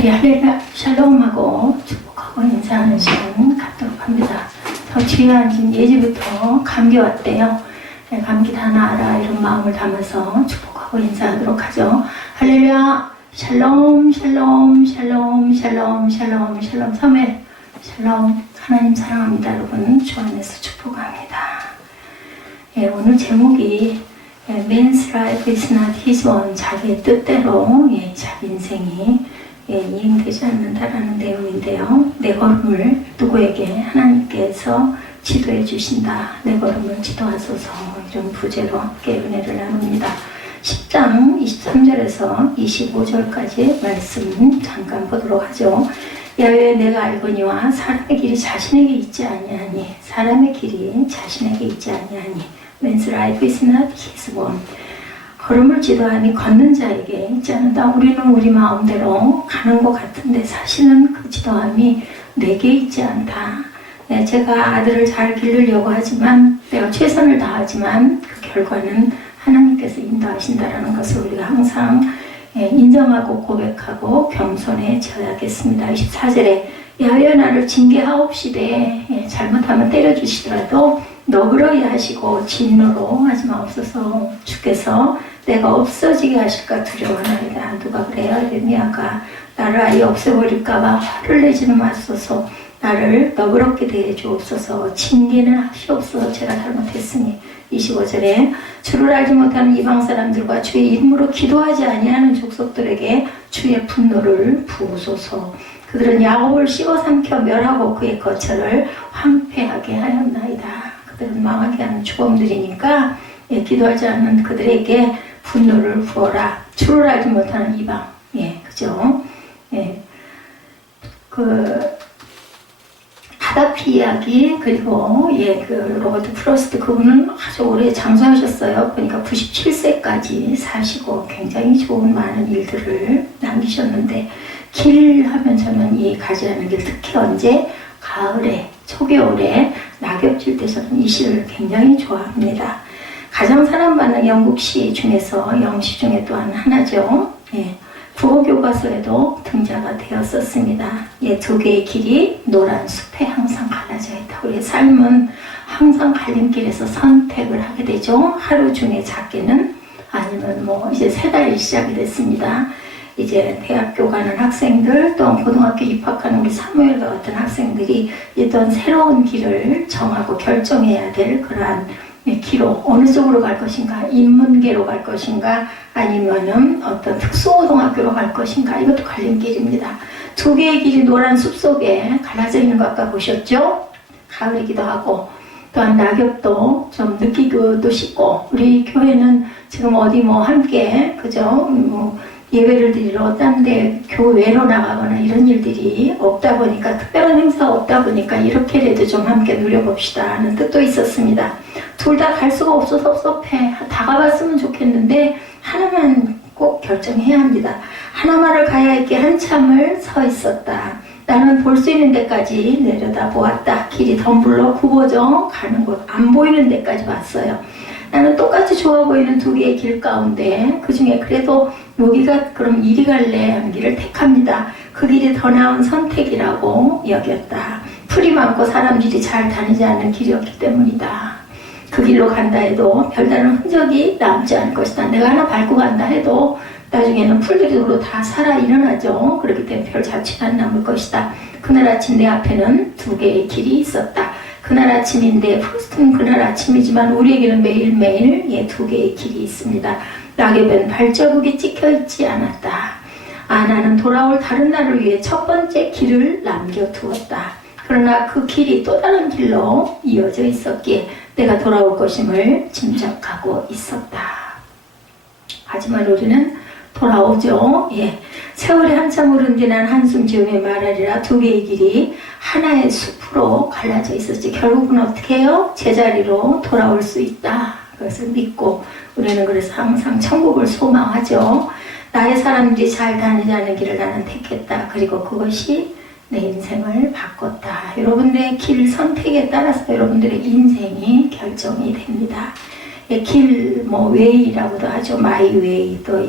우리 할렐루야 샬롬하고 축복하고 인사하는 시간 갖도록 합니다. 저 뒤에 앉은 예지부터 감기 왔대요. 네, 감기 다 나아라 이런 마음을 담아서 축복하고 인사하도록 하죠. 할렐루야 샬롬 샬롬 샬롬 샬롬 샬롬 샬롬 사무엘 샬롬. 하나님 사랑합니다. 여러분 주 안에서 축복합니다. 예, 오늘 제목이 Man's life is not his own. 자기의 뜻대로 자기 인생이 이행되지 않는다라는 내용인데요. 내 걸음을 누구에게 하나님께서 지도해 주신다. 내 걸음을 지도하소서. 이런 부제로 함께 은혜를 나눕니다. 10장 23절에서 25절까지 말씀 잠깐 보도록 하죠. 야외 내가 알거니와 사람의 길이 자신에게 있지 아니하니 사람의 길이 자신에게 있지 아니하니 Man's life is not his own. 걸음을 지도하니 걷는 자에게 있지 않는다. 우리는 우리 마음대로 가는 것 같은데 사실은 그 지도함이 내게 있지 않다. 제가 아들을 잘 기르려고 하지만 내가 최선을 다하지만 그 결과는 하나님께서 인도하신다라는 것을 우리가 항상 인정하고 고백하고 겸손해져야겠습니다. 24절에 야외 나를 징계하옵시되 잘못하면 때려주시더라도 너그러이 하시고 진노로 하지 마옵소서. 주께서 내가 없어지게 하실까 두려워하나이다. 누가 그래요? 예레미야가 나를 아예 없애버릴까봐 화를 내지는 마소서. 나를 너그럽게 대해 주옵소서. 징계는 하시옵소서. 제가 잘못했으니. 25절에 주를 알지 못하는 이방 사람들과 주의 이름으로 기도하지 아니하는 족속들에게 주의 분노를 부으소서. 그들은 야곱을 씹어삼켜 멸하고 그의 거처를 황폐하게 하였나이다. 그들은 망하게 하는 주범들이니까 기도하지 않는 그들에게 분노를 부어라. 주를 알지 못하는 이방. 그죠? 가다피 이야기, 그리고 그 로버트 프로스트 그분은 아주 오래 장수하셨어요. 그러니까 97세까지 사시고 굉장히 좋은 많은 일들을 남기셨는데, 길 하면 저는 이 가지 않은 길, 특히 언제 가을에 초겨울에 낙엽 질 때 저는 이 시를 굉장히 좋아합니다. 가장 사랑받는 영국 시 중에서 영시 중에 또한 하나죠. 국어 교과서에도 등장가 되었었습니다. 두 개의 길이 노란 숲에 항상 갈라져 있다. 우리의 삶은 항상 갈림길에서 선택을 하게 되죠. 하루 중에 작게는 아니면 이제 세 달이 시작이 됐습니다. 이제 대학교 가는 학생들 또는 고등학교 입학하는 우리 사무엘과 같은 학생들이 어떤 새로운 길을 정하고 결정해야 될 그러한 기로 어느 쪽으로 갈 것인가, 인문계로 갈 것인가, 아니면은 어떤 특수고등학교로 갈 것인가, 이것도 갈림길입니다. 두 개의 길이 노란 숲속에 갈라져 있는 거 아까 보셨죠? 가을이기도 하고 또한 낙엽도 좀 느끼기도 쉽고, 우리 교회는 지금 어디 함께 그죠? 예배를 드리러 딴 데 교외로 나가거나 이런 일들이 없다 보니까, 특별한 행사가 없다 보니까 이렇게라도 좀 함께 누려봅시다 하는 뜻도 있었습니다. 둘 다 갈 수가 없어서 섭섭해. 다 가봤으면 좋겠는데 하나만 꼭 결정해야 합니다. 하나만을 가야 할 게 한참을 서 있었다. 나는 볼 수 있는 데까지 내려다 보았다. 길이 덤불러 굽어져 가는 곳, 안 보이는 데까지 봤어요. 나는 똑같이 좋아 보이는 두 개의 길 가운데 그 중에 그래도 여기가 그럼 이리 갈래 하는 길을 택합니다. 그 길이 더 나은 선택이라고 여겼다. 풀이 많고 사람들이 잘 다니지 않는 길이었기 때문이다. 그 길로 간다 해도 별다른 흔적이 남지 않을 것이다. 내가 하나 밟고 간다 해도 나중에는 풀들이 다 살아 일어나죠. 그렇기 때문에 별 자취가 안 남을 것이다. 그날 아침 내 앞에는 두 개의 길이 있었다. 그날 아침인데, 프로스트는 그날 아침이지만 우리에게는 매일매일 두 개의 길이 있습니다. 낙엽엔 발자국이 찍혀있지 않았다. 나는 돌아올 다른 날을 위해 첫 번째 길을 남겨두었다. 그러나 그 길이 또 다른 길로 이어져 있었기에 내가 돌아올 것임을 짐작하고 있었다. 하지만 우리는 돌아오죠. 세월이 한참 오른 뒤 난 한숨 지으며 말하리라. 두 개의 길이 하나의 숲으로 갈라져 있었지. 결국은 어떻게 해요? 제자리로 돌아올 수 있다. 그것을 믿고 우리는 그래서 항상 천국을 소망하죠. 나의 사람들이 잘 다니지 않는 길을 나는 택했다. 그리고 그것이 내 인생을 바꿨다. 여러분들의 길 선택에 따라서 여러분들의 인생이 결정이 됩니다. 길, 뭐, 웨이라고도 하죠. 마이 웨이. 또,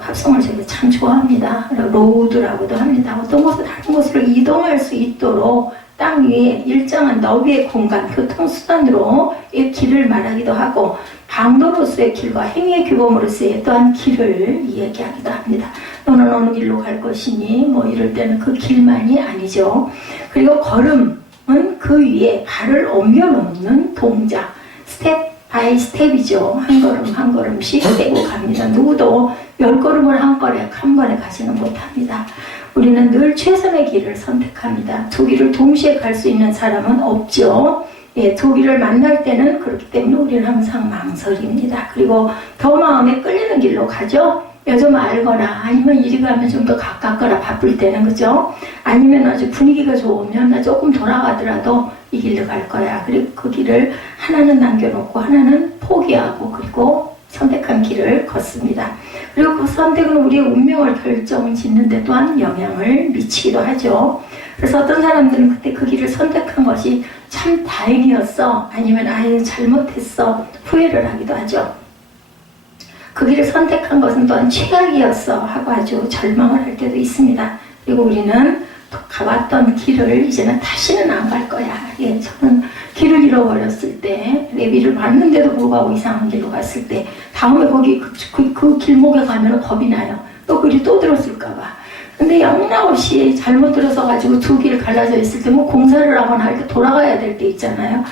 팝송을 제가 참 좋아합니다. 로드라고도 합니다. 어떤 곳을 다른 곳으로 이동할 수 있도록 땅 위에 일정한 너비의 공간, 교통수단으로 이 길을 말하기도 하고, 방도로서의 길과 행위의 규범으로서의 또한 길을 이야기하기도 합니다. 너는 어느 길로 갈 것이니, 뭐, 이럴 때는 그 길만이 아니죠. 그리고 걸음은 그 위에 발을 옮겨놓는 동작, 스텝 바이 스텝이죠. 한 걸음 한 걸음씩 떼고 갑니다. 누구도 10걸음을 한 번에 가지는 못합니다. 우리는 늘 최선의 길을 선택합니다. 두 길을 동시에 갈 수 있는 사람은 없죠. 예, 두 길을 만날 때는 그렇기 때문에 우리는 항상 망설입니다. 그리고 더 마음에 끌리는 길로 가죠. 요즘 알거나 아니면 이리 가면 좀 더 가깝거나 바쁠 때는 그죠? 아니면 아주 분위기가 좋으면 나 조금 돌아가더라도 이 길로 갈 거야. 그리고 그 길을 하나는 남겨놓고 하나는 포기하고 그리고 선택한 길을 걷습니다. 그리고 그 선택은 우리의 운명을 결정짓는 데 또한 영향을 미치기도 하죠. 그래서 어떤 사람들은 그때 그 길을 선택한 것이 참 다행이었어. 아니면 아유 잘못했어. 후회를 하기도 하죠. 그 길을 선택한 것은 또한 최악이었어 하고 아주 절망을 할 때도 있습니다. 그리고 우리는 가봤던 길을 이제는 다시는 안 갈 거야. 예, 저는 길을 잃어버렸을 때 내비를 봤는데도 불구하고 이상한 길로 갔을 때 다음에 거기 그 길목에 가면 겁이 나요. 또 길이 또 들었을까 봐. 근데 영락없이 잘못 들어서 가지고 두 길 갈라져 있을 때 뭐 공사를 하거나 할 때 돌아가야 될 때 있잖아요.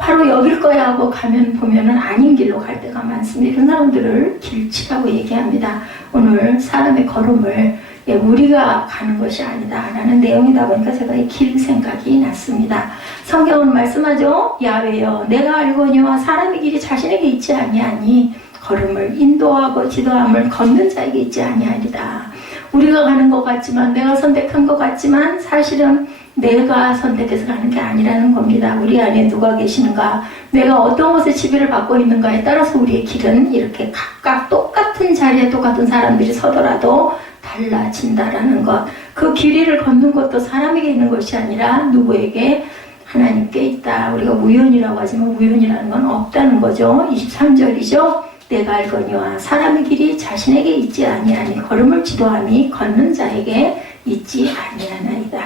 바로 여길 거야 하고 가면 보면은 아닌 길로 갈 때가 많습니다. 이런 사람들을 길치라고 얘기합니다. 오늘 사람의 걸음을 우리가 가는 것이 아니다 라는 내용이다 보니까 제가 이 길 생각이 났습니다. 성경은 말씀하죠. 야훼여 내가 알거니와 사람의 길이 자신에게 있지 아니하니 걸음을 인도하고 지도함을 걷는 자에게 있지 아니하리다. 우리가 가는 것 같지만 내가 선택한 것 같지만 사실은 내가 선택해서 가는 게 아니라는 겁니다. 우리 안에 누가 계시는가, 내가 어떤 곳에 지배를 받고 있는가에 따라서 우리의 길은 이렇게 각각 똑같은 자리에 똑같은 사람들이 서더라도 달라진다라는 것. 그 길이를 걷는 것도 사람에게 있는 것이 아니라 누구에게? 하나님께 있다. 우리가 우연이라고 하지만 우연이라는 건 없다는 거죠. 23절이죠. 내가 알거니와 사람의 길이 자신에게 있지 아니하니 걸음을 지도함이 걷는 자에게 있지 아니하나이다.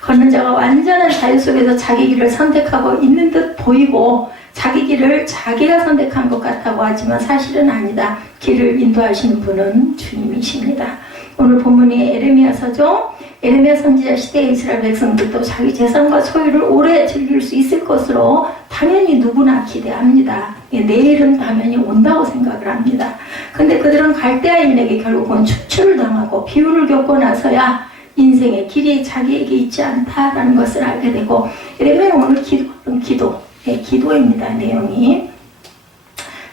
걷는 자가 완전한 자유 속에서 자기 길을 선택하고 있는 듯 보이고 자기 길을 자기가 선택한 것 같다고 하지만 사실은 아니다. 길을 인도하시는 분은 주님이십니다. 오늘 본문이 에레미야서죠. 에레미야 선지자 시대의 이스라엘 백성들도 자기 재산과 소유를 오래 즐길 수 있을 것으로 당연히 누구나 기대합니다. 내일은 당연히 온다고 생각을 합니다. 근데 그들은 갈대아인에게 결국은 추출을 당하고 비운을 겪고 나서야 인생의 길이 자기에게 있지 않다라는 것을 알게 되고, 에레미야 오늘 기도입니다. 내용이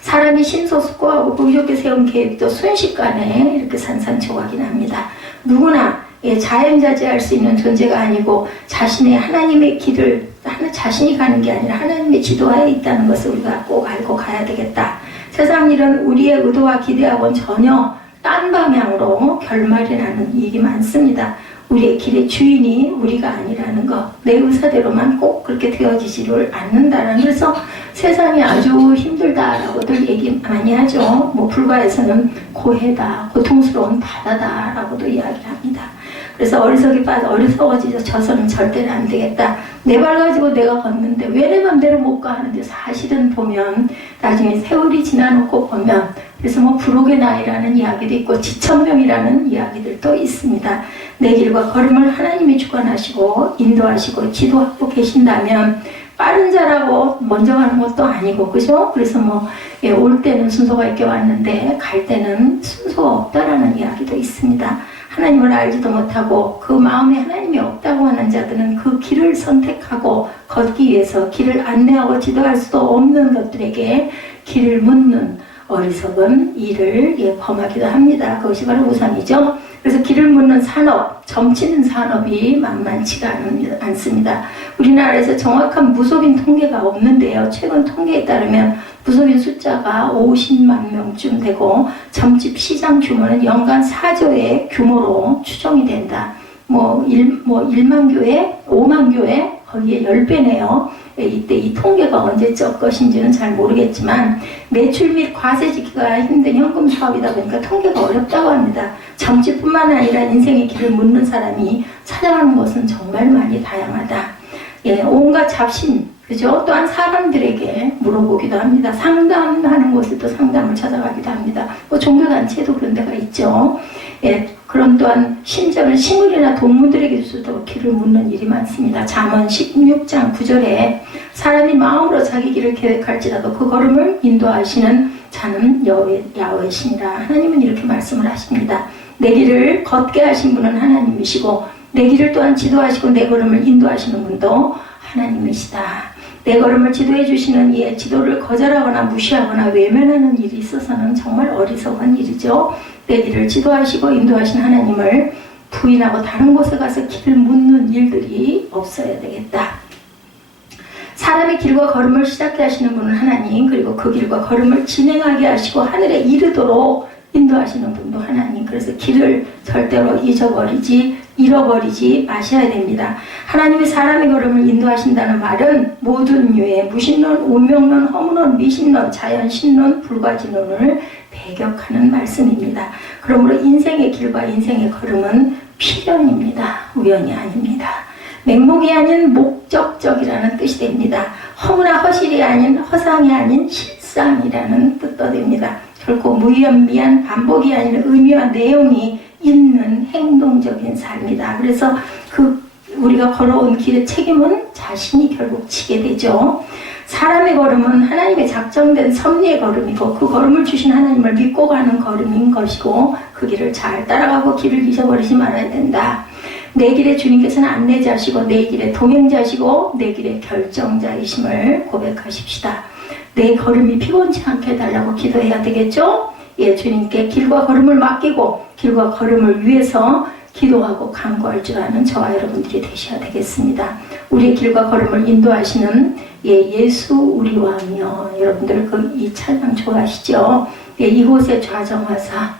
사람이 심소숙고하고 부족하게 세운 계획도 순식간에 이렇게 산산조각이 납니다. 누구나 자연자재할 수 있는 존재가 아니고 자신의 하나님의 길을 자신이 가는 게 아니라 하나님의 지도하에 있다는 것을 우리가 꼭 알고 가야 되겠다. 세상 일은 우리의 의도와 기대하고는 전혀 딴 방향으로 결말이 나는 일이 많습니다. 우리의 길의 주인이 우리가 아니라는 것, 내 의사대로만 꼭 그렇게 되어지지를 않는다라는. 그래서 세상이 아주 힘들다라고들 얘기 많이 하죠. 뭐 불가에서는 고해다, 고통스러운 바다다라고도 이야기를 합니다. 그래서 어리석어져서는 절대로 안 되겠다. 내 발 가지고 내가 걷는데 왜 내 맘대로 못 가 하는데, 사실은 보면 나중에 세월이 지나놓고 보면, 그래서 뭐 불혹의 나이라는 이야기도 있고 지천명이라는 이야기들도 있습니다. 내 길과 걸음을 하나님이 주관하시고 인도하시고 지도하고 계신다면 빠른 자라고 먼저 가는 것도 아니고, 그죠? 그래서 올 때는 순서가 있게 왔는데 갈 때는 순서가 없다라는 이야기도 있습니다. 하나님을 알지도 못하고 그 마음에 하나님이 없다고 하는 자들은 그 길을 선택하고 걷기 위해서 길을 안내하고 지도할 수도 없는 것들에게 길을 묻는 어리석은 일을 범하기도 합니다. 그것이 바로 우상이죠. 그래서 길을 묻는 산업, 점치는 산업이 만만치가 않습니다. 우리나라에서 정확한 무속인 통계가 없는데요. 최근 통계에 따르면 무속인 숫자가 50만 명쯤 되고 점집 시장 규모는 연간 4조의 규모로 추정이 된다. 1만 교회, 5만 교회, 거기에 10배네요. 이때 이 통계가 언제적 것인지는 잘 모르겠지만 매출 및 과세 지키기가 힘든 현금 사업이다 보니까 통계가 어렵다고 합니다. 정치뿐만 아니라 인생의 길을 묻는 사람이 찾아가는 것은 정말 많이 다양하다. 온갖 잡신, 그죠? 또한 사람들에게 물어보기도 합니다. 상담하는 곳에도 상담을 찾아가기도 합니다. 종교단체에도 그런 데가 있죠. 그런 또한 심지어는 식물이나 동물들에게도 길을 묻는 일이 많습니다. 잠언 16장 9절에 사람이 마음으로 자기 길을 계획할지라도 그 걸음을 인도하시는 자는 야훼시니라. 하나님은 이렇게 말씀을 하십니다. 내 길을 걷게 하신 분은 하나님이시고 내 길을 또한 지도하시고 내 걸음을 인도하시는 분도 하나님이시다. 내 걸음을 지도해 주시는 이의 지도를 거절하거나 무시하거나 외면하는 일이 있어서는 정말 어리석은 일이죠. 내 길을 지도하시고 인도하신 하나님을 부인하고 다른 곳에 가서 길을 묻는 일들이 없어야 되겠다. 사람의 길과 걸음을 시작게 하시는 분은 하나님, 그리고 그 길과 걸음을 진행하게 하시고 하늘에 이르도록 인도하시는 분도 하나님. 그래서 길을 절대로 잃어버리지 마셔야 됩니다. 하나님이 사람의 걸음을 인도하신다는 말은 모든 유의 무신론, 운명론, 허무론, 미신론, 자연신론, 불가지론을 배격하는 말씀입니다. 그러므로 인생의 길과 인생의 걸음은 필연입니다. 우연이 아닙니다. 맹목이 아닌 목적적이라는 뜻이 됩니다. 허무나 허실이 아닌 허상이 아닌 실상이라는 뜻도 됩니다. 결코 무의미한 반복이 아닌 의미와 내용이 있는 행동적인 삶이다. 그래서 우리가 걸어온 길의 책임은 자신이 결국 지게 되죠. 사람의 걸음은 하나님의 작정된 섭리의 걸음이고 그 걸음을 주신 하나님을 믿고 가는 걸음인 것이고 그 길을 잘 따라가고 길을 잊어버리지 말아야 된다. 내 길에 주님께서는 안내자시고 내 길에 동행자시고 내 길의 결정자이심을 고백하십시다. 내 걸음이 피곤치 않게 해달라고 기도해야 되겠죠? 주님께 길과 걸음을 맡기고 길과 걸음을 위해서 기도하고 간구할 줄 아는 저와 여러분들이 되셔야 되겠습니다. 우리의 길과 걸음을 인도하시는 예수 우리 왕이여. 여러분들 이 찬양 좋아하시죠? 이곳의 좌정하사,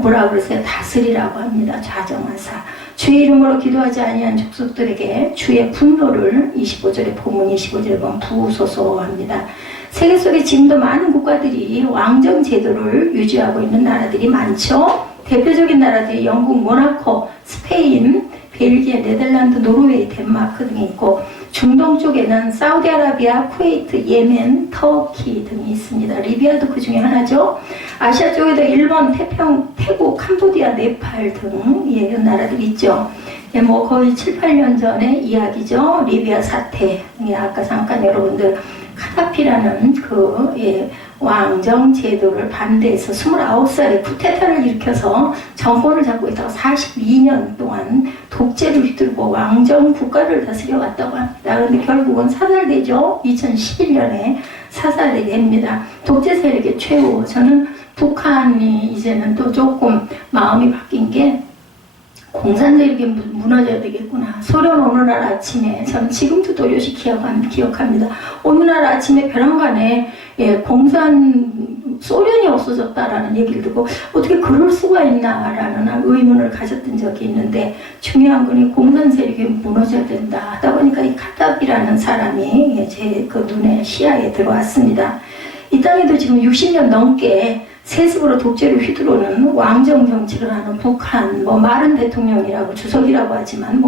뭐라 그러세요? 다스리라고 합니다. 좌정하사. 주의 이름으로 기도하지 아니한 족속들에게 주의 분노를 25절에 본문 25절에 보면 부으소서 합니다. 세계 속에 지금도 많은 국가들이 왕정 제도를 유지하고 있는 나라들이 많죠. 대표적인 나라들이 영국, 모나코, 스페인, 벨기에, 네덜란드, 노르웨이, 덴마크 등이 있고 중동 쪽에는 사우디아라비아, 쿠웨이트, 예멘, 터키 등이 있습니다. 리비아도 그 중에 하나죠. 아시아 쪽에도 일본, 태국, 캄보디아, 네팔 등 이런 나라들이 있죠. 거의 7, 8년 전의 이야기죠. 리비아 사태. 아까 잠깐 여러분들 카다피라는 왕정 제도를 반대해서 29살에 쿠데타를 일으켜서 정권을 잡고 있다가 42년 동안 독재를 휘두르고 왕정 국가를 다스려왔다고 합니다. 그런데 결국은 사살되죠. 2011년에 사살이 됩니다. 독재 세력의 최후. 저는 북한이 이제는 또 조금 마음이 바뀐 게 공산주의가 무너져야 되겠구나. 소련 어느 날 아침에, 저는 지금도 도료시 기억합니다. 어느 날 아침에 벼랑간에 소련이 없어졌다라는 얘기를 듣고 어떻게 그럴 수가 있나라는 의문을 가졌던 적이 있는데, 중요한 건 이 공산 세력이 무너져야 된다 하다 보니까 이 카다피라는 사람이 제 눈에 시야에 들어왔습니다. 이 땅에도 지금 60년 넘게 세습으로 독재를 휘두르는 왕정 정치를 하는 북한, 말은 대통령이라고 주석이라고 하지만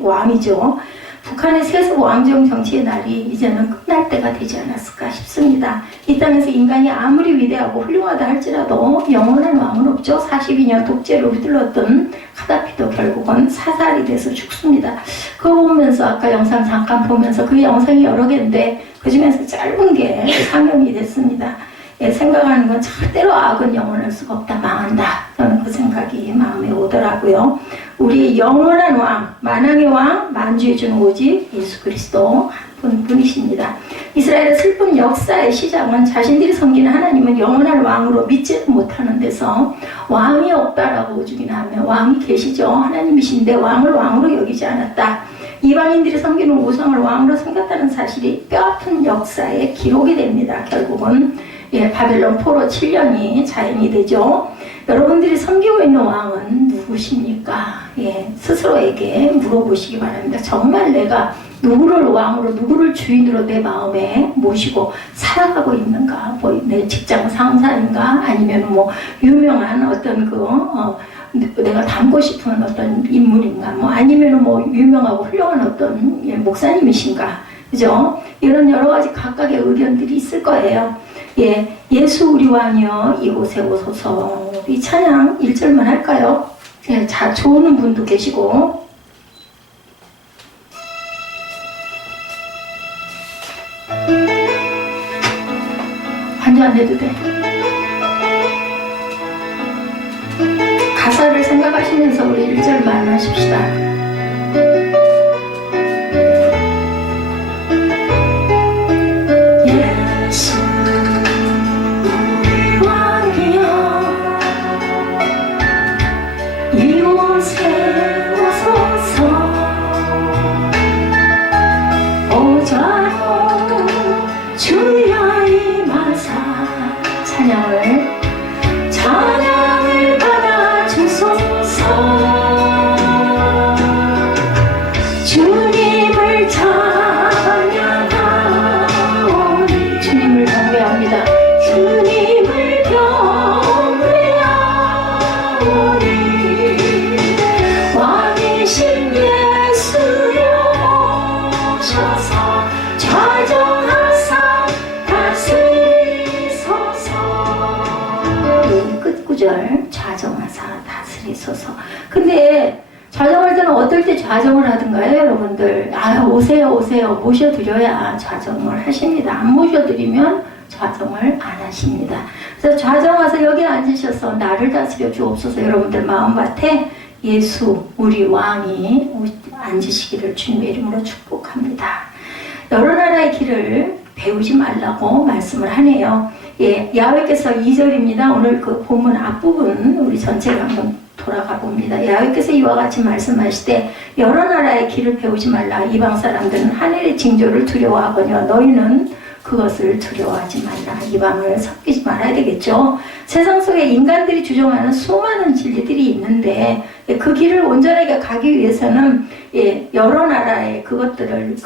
왕이죠. 북한의 세습 왕정 정치의 날이 이제는 끝날 때가 되지 않았을까 싶습니다. 이 땅에서 인간이 아무리 위대하고 훌륭하다 할지라도 영원한 왕은 없죠. 42년 독재를 휘둘렀던 카다피도 결국은 사살이 돼서 죽습니다. 그거 보면서 아까 영상 잠깐 보면서 그 영상이 여러 개인데 그 중에서 짧은 게 상영이 됐습니다. 생각하는 건 절대로 악은 영원할 수가 없다. 망한다. 저는 그 생각이 마음에 오더라고요. 우리 영원한 왕, 만왕의 왕, 만주의 주는 오직 예수 그리스도 한 분이십니다. 이스라엘의 슬픈 역사의 시작은 자신들이 섬기는 하나님은 영원한 왕으로 믿지 못하는 데서 왕이 없다라고 오죽이나 하며 왕이 계시죠. 하나님이신데 왕을 왕으로 여기지 않았다. 이방인들이 섬기는 우상을 왕으로 섬겼다는 사실이 뼈아픈 역사의 기록이 됩니다. 결국은 바벨론 포로 7년이 자행이 되죠. 여러분들이 섬기고 있는 왕은 누구십니까? 예, 스스로에게 물어보시기 바랍니다. 정말 내가 누구를 왕으로, 누구를 주인으로 내 마음에 모시고 살아가고 있는가? 뭐 내 직장 상사인가? 아니면 뭐 유명한 어떤 내가 닮고 싶은 어떤 인물인가? 뭐 아니면 뭐 유명하고 훌륭한 어떤 목사님이신가? 그죠? 이런 여러 가지 각각의 의견들이 있을 거예요. 예, 예수 우리 왕이여 이곳에 오소서. 이 찬양 1절만 할까요? 예, 자, 좋은 분도 계시고. 반주 안 해도 돼. 가사를 생각하시면서 우리 1절만 하십시다. 예수 우리 왕이여 이곳에 오소서. 오자로 주여 임하사. 찬양을 받아주소서. 주님을 찬양하오니. 주님을 경배합니다. 주님을 경배하오니. 왕이신 예수여 오셔서 좌정하사 다스리소서. 끝구절 좌정하사 다스리소서. 근데 좌정할 때는 어떨 때 좌정을 하던가요, 여러분들? 아, 오세요 모셔드려야 좌정을 하십니다. 안 모셔드리면 좌정을 안 하십니다. 그래서 좌정하서 여기 앉으셔서 나를 다스려 주옵소서. 여러분들 마음밭에 예수 우리 왕이 앉으시기를 주님의 이름으로 축복합니다. 여러 나라의 길을 배우지 말라고 말씀을 하네요. 예, 야훼께서 2절입니다. 오늘 그 본문 앞부분 우리 전체를 한번 돌아가 봅니다. 야훼께서 이와 같이 말씀하시되 여러 나라의 길을 배우지 말라. 이방 사람들은 하늘의 징조를 두려워하거니와 너희는 그것을 두려워하지 말라. 이방을 섞이지 말아야 되겠죠. 세상 속에 인간들이 주장하는 수많은 진리들이 있는데 그 길을 온전하게 가기 위해서는 여러 나라의 그것들을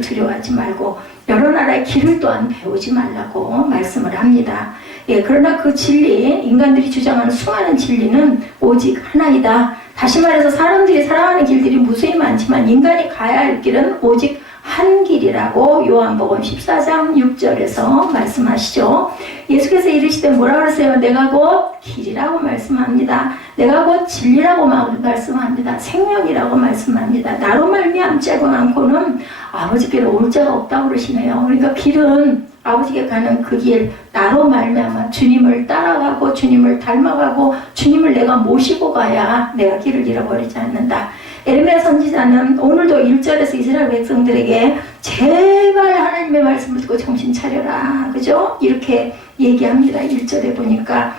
두려워하지 말고 여러 나라의 길을 또한 배우지 말라고 말씀을 합니다. 그러나 그 진리, 인간들이 주장하는 수많은 진리는 오직 하나이다. 다시 말해서 사람들이 살아가는 길들이 무수히 많지만 인간이 가야 할 길은 오직 한 길이라고 요한복음 14장 6절에서 말씀하시죠. 예수께서 이르시되 뭐라 그러세요? 내가 곧 길이라고 말씀합니다. 내가 곧 진리라고 말씀합니다. 생명이라고 말씀합니다. 나로 말미암지 않고는 아버지께로 올 자가 없다고 그러시네요. 그러니까 길은 아버지께 가는 그 길, 나로 말미암아 주님을 따라가고 주님을 닮아가고 주님을 내가 모시고 가야 내가 길을 잃어버리지 않는다. 에레미야 선지자는 오늘도 1절에서 이스라엘 백성들에게 제발 하나님의 말씀을 듣고 정신 차려라. 그죠? 이렇게 얘기합니다. 1절에 보니까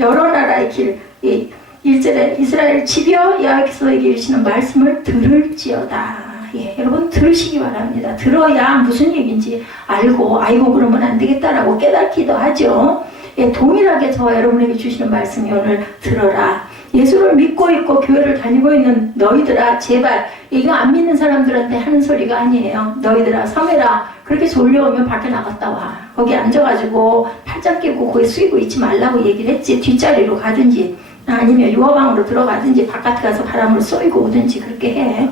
여러 나라의 길, 1절에 이스라엘 집이여 여호와께서 이르시는 말씀을 들을지어다. 여러분 들으시기 바랍니다. 들어야 무슨 얘기인지 알고 아이고 그러면 안 되겠다라고 깨닫기도 하죠. 동일하게 저와 여러분에게 주시는 말씀이 오늘 들어라. 예수를 믿고 있고 교회를 다니고 있는 너희들아 제발 이거 안 믿는 사람들한테 하는 소리가 아니에요. 너희들아 섬해라. 그렇게 졸려오면 밖에 나갔다 와. 거기 앉아가지고 팔짱 끼고 거기 숙이고 있지 말라고 얘기를 했지. 뒷자리로 가든지 아니면 유화방으로 들어가든지 바깥에 가서 바람을 쏘이고 오든지 그렇게 해.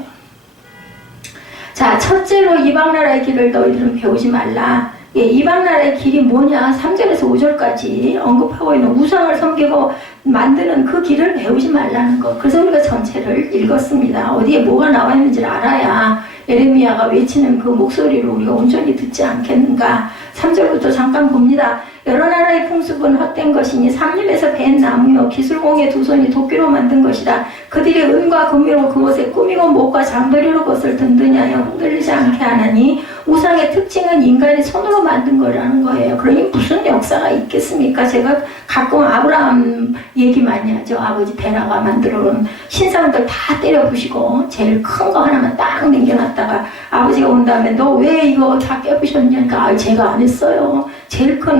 자, 첫째로 이방나라의 길을 너희들은 배우지 말라. 이방나라의 길이 뭐냐? 3절에서 5절까지 언급하고 있는 우상을 섬기고 만드는 그 길을 배우지 말라는 것. 그래서 우리가 전체를 읽었습니다. 어디에 뭐가 나와 있는지를 알아야 에레미야가 외치는 그 목소리를 우리가 온전히 듣지 않겠는가. 3절부터 잠깐 봅니다. 여러 나라의 풍습은 헛된 것이니 삼림에서 벤 나무요 기술공의 두 손이 도끼로 만든 것이라. 그들이 은과 금으로 그것에 꾸미고 목과 장도리로 그것을 든든히 하여 흔들리지 않게 하나니 우상의 특징은 인간이 손으로 만든 거라는 거예요. 그러니 무슨 역사가 있겠습니까? 제가 가끔 아브라함 얘기 많이 하죠. 아버지 베라가 만들어 놓은 신상들 다 때려 부시고 제일 큰 거 하나만 딱 남겨놨다가 아버지가 온 다음에 너 왜 이거 다 깨부셨냐니까 제가 안 했어요. 제일 큰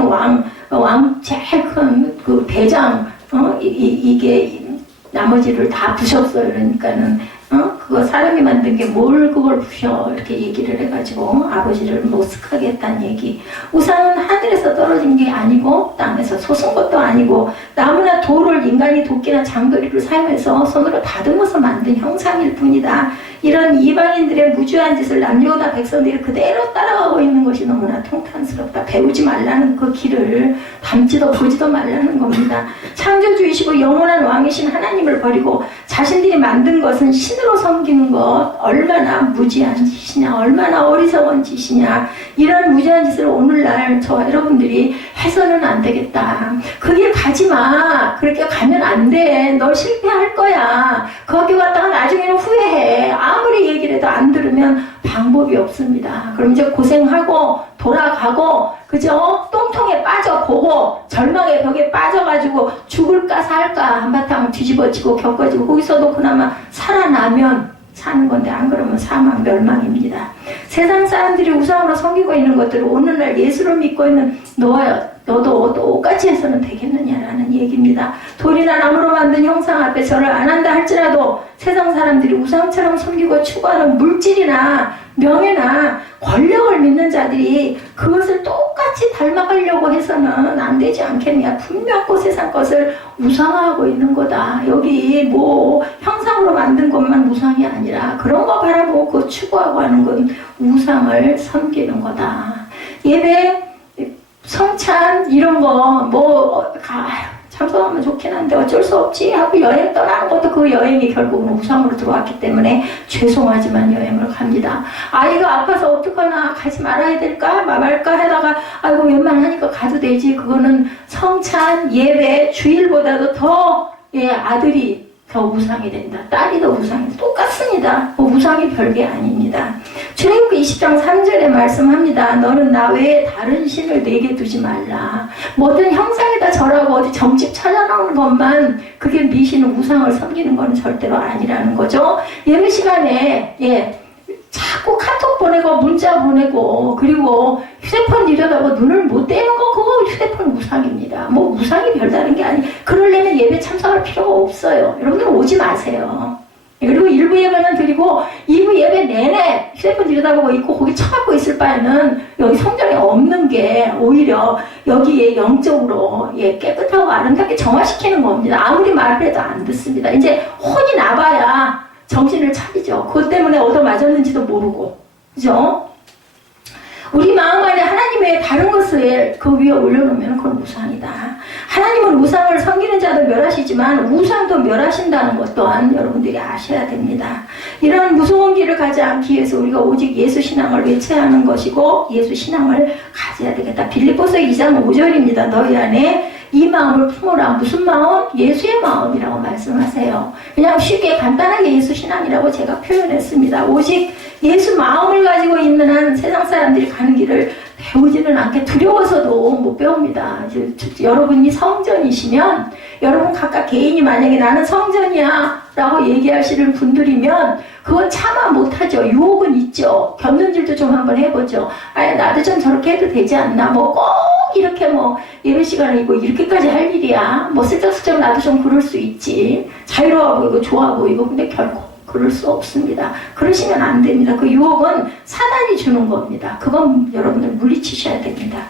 제일 큰 그 배장 이게 나머지를 다 부셨어요. 그러니까는 그거 사람이 만든 게 뭘 그걸 부셔 이렇게 얘기를 해가지고 아버지를 못쓱하게 했다는 얘기. 우상은 하늘에서 떨어진 게 아니고 땅에서 솟은 것도 아니고 나무나 돌을 인간이 도끼나 장도리를 사용해서 손으로 다듬어서 만든 형상일 뿐이다. 이런 이방인들의 무주한 짓을 남유다 백성들이 그대로 따라가고 있는 것이 너무나 통탄스럽다. 배우지 말라는 그 길을 담지도 보지도 말라는 겁니다. 창조주이시고 영원한 왕이신 하나님을 버리고 자신들이 만든 것은 신으로 섬기는 것 얼마나 무지한 짓이냐, 얼마나 어리석은 짓이냐. 이런 무지한 짓을 오늘날 저와 여러분들이 해서는 안 되겠다. 그 길 가지 마. 그렇게 가면 안 돼. 너 실패할 거야. 거기 갔다가 나중에는 후회해. 아무리 얘기를 해도 안 들으면 방법이 없습니다. 그럼 이제 고생하고 돌아가고 그죠? 똥통에 빠져보고 절망의 벽에 빠져가지고 죽을까 살까 한바탕 뒤집어지고 겪어지고 거기서도 그나마 살아나면 사는 건데 안 그러면 사망 멸망입니다. 세상 사람들이 우상으로 섬기고 있는 것들을 오늘날 예수를 믿고 있는 너도 똑같이 해서는 되겠느냐라는 얘기입니다. 돌이나 나무로 만든 형상 앞에 절을 안 한다 할지라도 세상 사람들이 우상처럼 섬기고 추구하는 물질이나 명예나 권력을 믿는 자들이 그것을 똑같이 닮아가려고 해서는 안 되지 않겠냐. 분명 그 세상 것을 우상화하고 있는 거다. 여기 뭐 형상으로 만든 것만 우상이 아니라 그런 거 바라보고 그 추구하고 하는 건 우상을 섬기는 거다. 예배, 성찬 이런 거 참석하면 좋긴 한데 어쩔 수 없지 하고 여행 떠나는 것도 그 여행이 결국은 우상으로 들어왔기 때문에 죄송하지만 여행을 갑니다. 아이가 아파서 어떡하나 가지 말아야 될까 말까 하다가 아이고 웬만하니까 가도 되지. 그거는 성찬, 예배, 주일보다도 더 아들이 더 우상이 된다. 딸이 더 우상이 된다. 똑같습니다. 우상이 별게 아닙니다. 출애굽기 20장 3절에 말씀합니다. 너는 나 외에 다른 신을 내게 두지 말라. 뭐든 형상에다 절하고 어디 점집 찾아나오는 것만 그게 미신은 우상을 섬기는 건 절대로 아니라는 거죠. 예배 시간에 자꾸 카톡 보내고 문자 보내고 그리고 휴대폰 들여다보고 눈을 못 떼는 거 그거 휴대폰 우상입니다. 뭐 우상이 별다른 게 아니. 그러려면 예배 참석할 필요가 없어요. 여러분들 오지 마세요. 그리고 1부 예배만 드리고 2부 예배 내내 휴대폰 들여다보고 있고 거기 쳐갖고 있을 바에는 여기 성전에 없는 게 오히려 여기에 영적으로 깨끗하고 아름답게 정화시키는 겁니다. 아무리 말을 해도 안 듣습니다. 이제 혼이 나봐야 정신을 차리죠. 그것 때문에 얻어맞았는지도 모르고. 그죠? 우리 마음 안에 하나님 외에 다른 것을 그 위에 올려놓으면 그건 우상이다. 하나님은 우상을 섬기는 자도 멸하시지만 우상도 멸하신다는 것 또한 여러분들이 아셔야 됩니다. 이런 무서운 길을 가지 않기 위해서 우리가 오직 예수 신앙을 외쳐야 하는 것이고 예수 신앙을 가져야 되겠다. 빌립보서 2장 5절입니다. 너희 안에 이 마음을 품으라. 무슨 마음? 예수의 마음이라고 말씀하세요. 그냥 쉽게 간단하게 예수 신앙이라고 제가 표현했습니다. 오직 예수 마음을 가지고 있는 한 세상 사람들이 가는 길을 배우지는 않게 두려워서도 못 배웁니다. 여러분이 성전이시면 여러분 각각 개인이 만약에 나는 성전이야 라고 얘기하시는 분들이면 그건 차마 못하죠. 유혹은 있죠. 견눈질도 좀 한번 해보죠. 나도 좀 저렇게 해도 되지 않나. 뭐 꼭 이렇게 예배 시간에 이렇게까지 할 일이야. 슬쩍슬쩍 나도 좀 그럴 수 있지. 자유로워 보이고 좋아 보이고. 근데 결국 그럴 수 없습니다. 그러시면 안 됩니다. 그 유혹은 사단이 주는 겁니다. 그건 여러분들 물리치셔야 됩니다.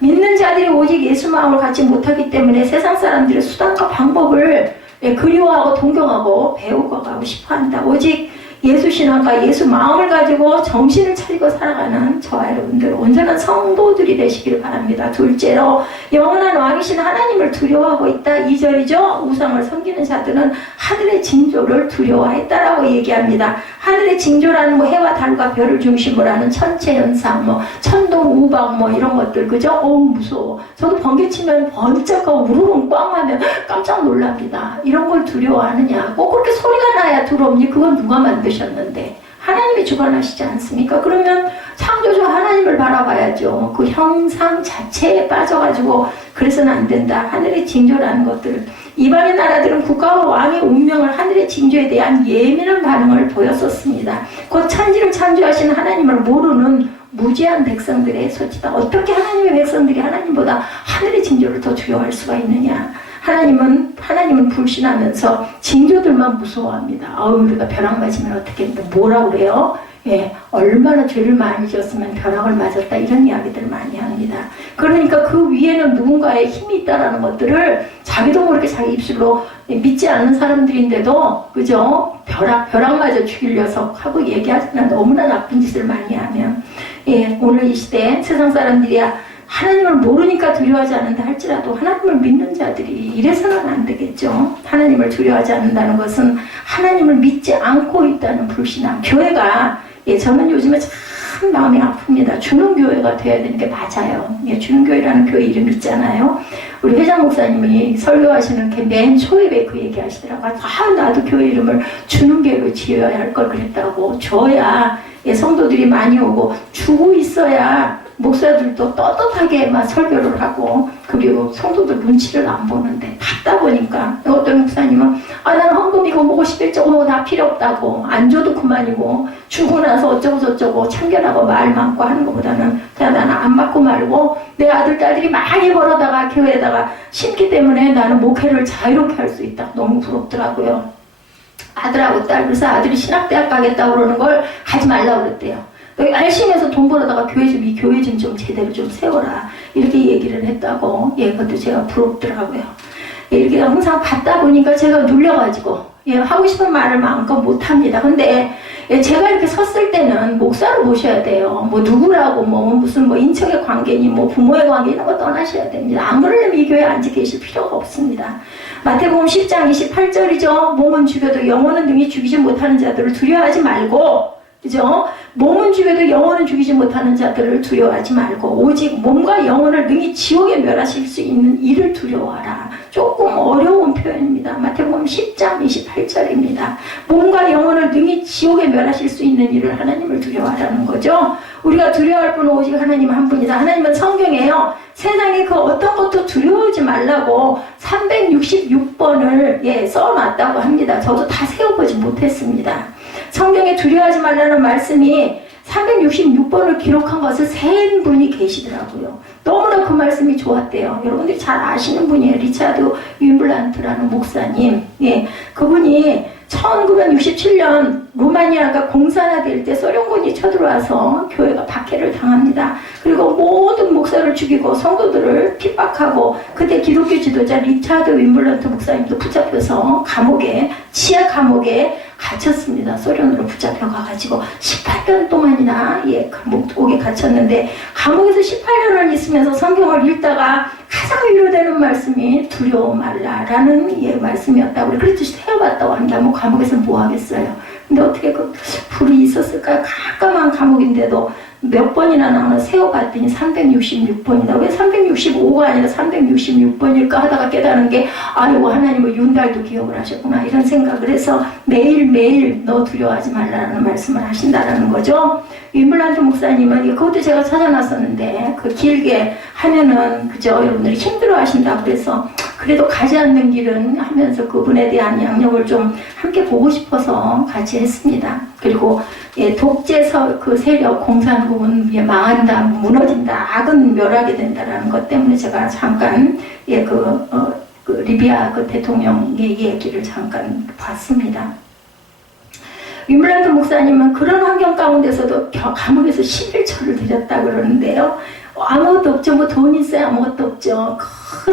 믿는 자들이 오직 예수 마음을 갖지 못하기 때문에 세상 사람들의 수단과 방법을 그리워하고 동경하고 배우고 가고 싶어한다. 오직 예수 신앙과 예수 마음을 가지고 정신을 차리고 살아가는 저와 여러분들 온전한 성도들이 되시기를 바랍니다. 둘째로 영원한 왕이신 하나님을 두려워하고 있다. 2절이죠. 우상을 섬기는 자들은 하늘의 징조를 두려워했다라고 얘기합니다. 하늘의 징조라는 해와 달과 별을 중심으로 하는 천체 현상, 천둥, 우박 이런 것들, 그죠? 무서워. 저도 번개치면 번쩍하고 우르릉 꽝 하면 깜짝 놀랍니다. 이런 걸 두려워하느냐? 꼭 그렇게 소리가 나야 두렵니? 그건 누가 만드셨는데? 하나님이 주관하시지 않습니까? 그러면 창조주 하나님을 바라봐야죠. 그 형상 자체에 빠져가지고 그래서는 안 된다. 하늘의 징조라는 것들. 이방의 나라들은 국가와 왕의 운명을 하늘의 징조에 대한 예민한 반응을 보였었습니다. 곧 천지를 창조하신 하나님을 모르는 무지한 백성들의 소치다. 어떻게 하나님의 백성들이 하나님보다 하늘의 징조를 더 두려워할 수가 있느냐. 하나님은 불신하면서 징조들만 무서워합니다. 우리가 벼락 맞으면 어떻게 했는데 뭐라 그래요? 예, 얼마나 죄를 많이 지었으면 벼락을 맞았다 이런 이야기들을 많이 합니다. 그러니까 그 위에는 누군가의 힘이 있다라는 것들을 자기도 모르게 자기 입술로 믿지 않는 사람들인데도 그죠? 벼락 맞아 죽일 녀석 하고 얘기하잖아. 너무나 나쁜 짓을 많이 하면 예, 오늘 이 시대 세상 사람들이야 하나님을 모르니까 두려워하지 않는다 할지라도 하나님을 믿는 자들이 이래서는 안 되겠죠. 하나님을 두려워하지 않는다는 것은 하나님을 믿지 않고 있다는 불신앙. 교회가 예, 저는 요즘에 참 마음이 아픕니다. 주는 교회가 돼야 되는 게 맞아요. 예, 주는 교회라는 교회 이름 있잖아요. 우리 회장 목사님이 설교하시는 게 맨 초입에 그 얘기 하시더라고요. 나도 교회 이름을 주는 교회로 지어야 할 걸 그랬다고. 줘야 예, 성도들이 많이 오고 주고 있어야 목사들도 떳떳하게 막 설교를 하고 그리고 성도들 눈치를 안 보는데 받다 보니까 어떤 목사님은 나는 헌금이고 뭐고 11조고 뭐고 다 필요 없다고 안 줘도 그만이고 주고 나서 어쩌고 저쩌고 참견하고 말 많고 하는 것보다는 그냥 나는 안 받고 말고 내 아들 딸들이 많이 벌어다가 교회에다가 심기 때문에 나는 목회를 자유롭게 할 수 있다. 너무 부럽더라고요. 아들하고 딸 그래서 아들이 신학대학 가겠다고 그러는 걸 하지 말라고 그랬대요. 열심히 해서 돈 벌어다가 이 교회 좀 제대로 좀 세워라. 이렇게 얘기를 했다고. 예, 그것도 제가 부럽더라고요. 예, 이렇게 항상 받다 보니까 제가 눌려가지고, 예, 하고 싶은 말을 마음껏 못합니다. 근데, 예, 제가 이렇게 섰을 때는 목사를 모셔야 돼요. 뭐 누구라고, 무슨 인척의 관계니, 부모의 관계 이런 거 떠나셔야 됩니다. 안 그러려면 이 교회에 앉아 계실 필요가 없습니다. 마태복음 10장 28절이죠. 몸은 죽여도 영혼은 능히 죽이지 못하는 자들을 두려워하지 말고, 그죠? 몸은 죽여도 영혼은 죽이지 못하는 자들을 두려워하지 말고 오직 몸과 영혼을 능히 지옥에 멸하실 수 있는 이를 두려워하라. 조금 어려운 표현입니다. 마태복음 10장 28절입니다. 몸과 영혼을 능히 지옥에 멸하실 수 있는 이를 하나님을 두려워하라는 거죠. 우리가 두려워할 분은 오직 하나님 한 분이다. 하나님은 성경에요. 세상에 그 어떤 것도 두려워하지 말라고 366번을 예, 써놨다고 합니다. 저도 다 세워보지 못했습니다. 성경에 두려워하지 말라는 말씀이 366번을 기록한 것을 센 분이 계시더라고요. 너무나 그 말씀이 좋았대요. 여러분들이 잘 아시는 분이에요. 리차드 윈블란트라는 목사님. 예, 그분이 1967년 루마니아가 공산화될 때 소련군이 쳐들어와서 교회가 박해를 당합니다. 그리고 모든 목사를 죽이고 성도들을 핍박하고 그때 기독교 지도자 리차드 윈블런트 목사님도 붙잡혀서 지하 감옥에 갇혔습니다. 소련으로 붙잡혀 가가지고 18년 동안이나 예, 감옥에 갇혔는데 감옥에서 18년을 있으면서 성경을 읽다가 가장 위로되는 말씀이 두려워 말라라는 예, 말씀이었다고 그래서 세워봤다고 합니다. 감옥에서 뭐 하겠어요. 근데 어떻게 그 불이 있었을까요? 깜깜한 감옥인데도 몇 번이나 나오나 세워봤더니 366번이다. 왜 365가 아니라 366번일까 하다가 깨달은 게 아이고 하나님은 윤달도 기억을 하셨구나 이런 생각을 해서 매일매일 너 두려워하지 말라는 말씀을 하신다라는 거죠. 윈블란트 목사님은 그것도 제가 찾아놨었는데 그 길게 하면은 그죠 여러분들이 힘들어 하신다고 그래서 그래도 가지 않는 길은 하면서 그분에 대한 양력을 좀 함께 보고 싶어서 같이 했습니다. 그리고 예, 독재 그 세력 공산국은 예, 망한다, 무너진다, 악은 멸하게 된다라는 것 때문에 제가 잠깐 예, 그 리비아 그 대통령의 얘기를 잠깐 봤습니다. 윈블란트 목사님은 그런 환경 가운데서도 감옥에서 11초를 드렸다 그러는데요. 아무것도 없죠. 돈 있어야 아무것도 없죠.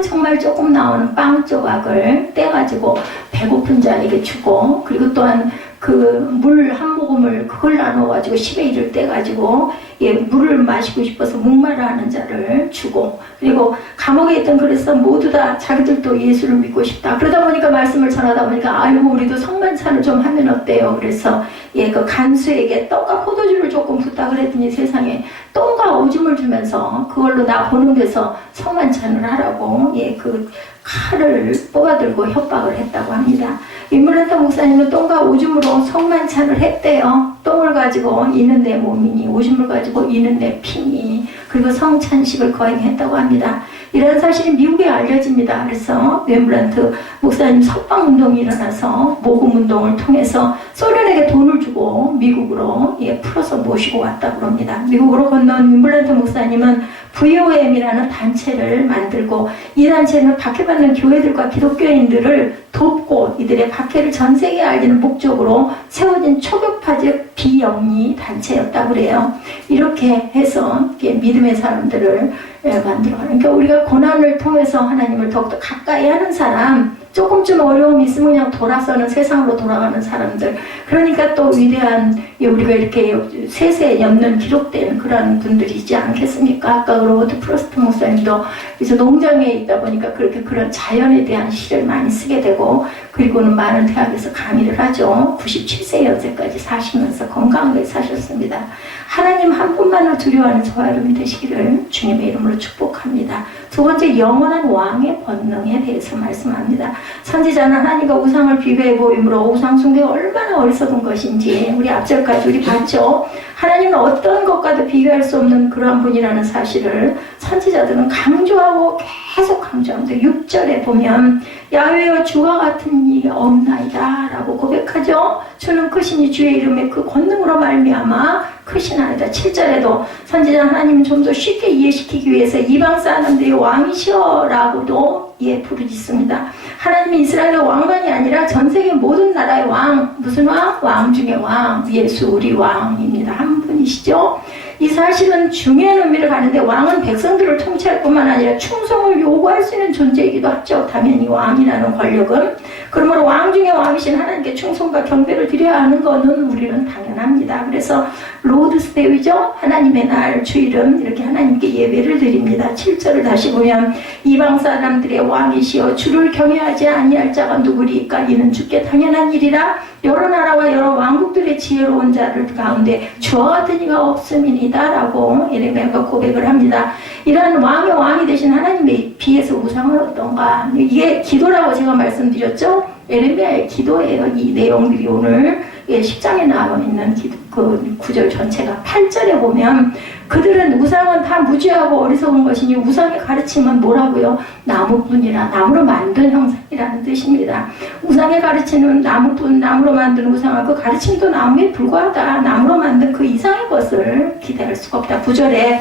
정말 조금 나오는 빵 조각을 떼가지고 배고픈 자에게 주고 그리고 또한 그 물 한 모금을 그걸 나눠가지고 10의 1을 떼가지고 예, 물을 마시고 싶어서 목마르하는 자를 주고 그리고 감옥에 있던 그래서 모두 다 자기들도 예수를 믿고 싶다. 그러다 보니까 말씀을 전하다 보니까 아이고 우리도 성만찬을 좀 하면 어때요? 그래서 예, 그 간수에게 떡과 포도주를 조금 부탁을 했더니 세상에 똥과 오줌을 주면서 그걸로 나 보는 데서 성만찬을 하라고 예, 그 칼을 뽑아들고 협박을 했다고 합니다. 윈블란트 목사님은 똥과 오줌으로 성만찬을 했대요. 똥을 가지고 이는 내 몸이니 오줌을 가지고 이는 내 피니 그리고 성찬식을 거행했다고 합니다. 이런 사실이 미국에 알려집니다. 그래서 윈블란트 목사님 석방운동이 일어나서 모금운동을 통해서 소련에게 크게 돈을 주고 미국으로 풀어서 모시고 왔다고 합니다. 미국으로 건너온 윈블런트 목사님은 VOM이라는 단체를 만들고 이 단체는 박해받는 교회들과 기독교인들을 돕고 이들의 박해를 전 세계에 알리는 목적으로 세워진 초교파적 비영리 단체였다고 그래요. 이렇게 해서 믿음의 사람들을 만들어가는, 그러니까 우리가 고난을 통해서 하나님을 더욱더 가까이 하는 사람, 조금쯤 어려움이 있으면 그냥 돌아서는 세상으로 돌아가는 사람들, 그러니까 또 위대한 우리가 이렇게 세세에 엮는 기록된 그런 분들이지 않겠습니까? 아까 로버트 프로스트 목사님도 그래서 농장에 있다 보니까 그렇게 그런 자연에 대한 시를 많이 쓰게 되고, 그리고는 많은 대학에서 강의를 하죠. 97세 연세까지 사시면서 건강하게 사셨습니다. 하나님 한 분만을 두려워하는 저와 여러분 되시기를 주님의 이름으로 축복합니다. 두 번째, 영원한 왕의 권능에 대해서 말씀합니다. 선지자는 하나님과 우상을 비교해 보임으로 우상 숭배가 얼마나 어리석은 것인지 우리 앞절까지 우리 봤죠. 하나님은 어떤 것과도 비교할 수 없는 그러한 분이라는 사실을 선지자들은 강조하고 계속 강조합니다. 6절에 보면 야훼여 주와 같은 이가 없나이다 라고 고백하죠. 주는 크시니 주의 이름에 그 권능으로 말미암아 크시나이다. 7절에도 선지자 하나님은 좀 더 쉽게 이해시키기 위해서 이방 사람들이 왕이시여 라고도 부르짖습니다. 하나님은 이스라엘의 왕만이 아니라 전 세계 모든 나라의 왕, 무슨 왕? 왕 중의 왕, 예수 우리 왕입니다. 한 분이시죠. 이 사실은 중요한 의미를 가는데, 왕은 백성들을 통치할 뿐만 아니라 충성을 요구할 수 있는 존재이기도 하죠. 당연히 왕이라는 권력은. 그러므로 왕 중에 왕이신 하나님께 충성과 경배를 드려야 하는 것은 우리는 당연합니다. 그래서 로드스데이죠. 하나님의 날 주일은 이렇게 하나님께 예배를 드립니다. 7절을 다시 보면 이방 사람들의 왕이시여 주를 경외하지 아니할 자가 누구리까? 이는 주께 당연한 일이라. 여러 나라와 여러 왕국들의 지혜로운 자들 가운데 주와 같은 이가 없음이니이다 라고 예레미야가 고백을 합니다. 이러한 왕의 왕이 되신 하나님에 비해서 우상은 어떤가? 이게 기도라고 제가 말씀드렸죠. 예레미야의 기도예요. 이 내용들이 오늘 10장에 나와 있는 그 구절 전체가 8절에 보면 그들은 우상은 다 무지하고 어리석은 것이니 우상의 가르침은 뭐라고요? 나무뿐이라, 나무로 만든 형상이라는 뜻입니다. 우상의 가르침은 나무뿐, 나무로 만든 우상은 그 가르침도 나무에 불과하다. 나무로 만든 그 이상의 것을 기대할 수가 없다. 9절에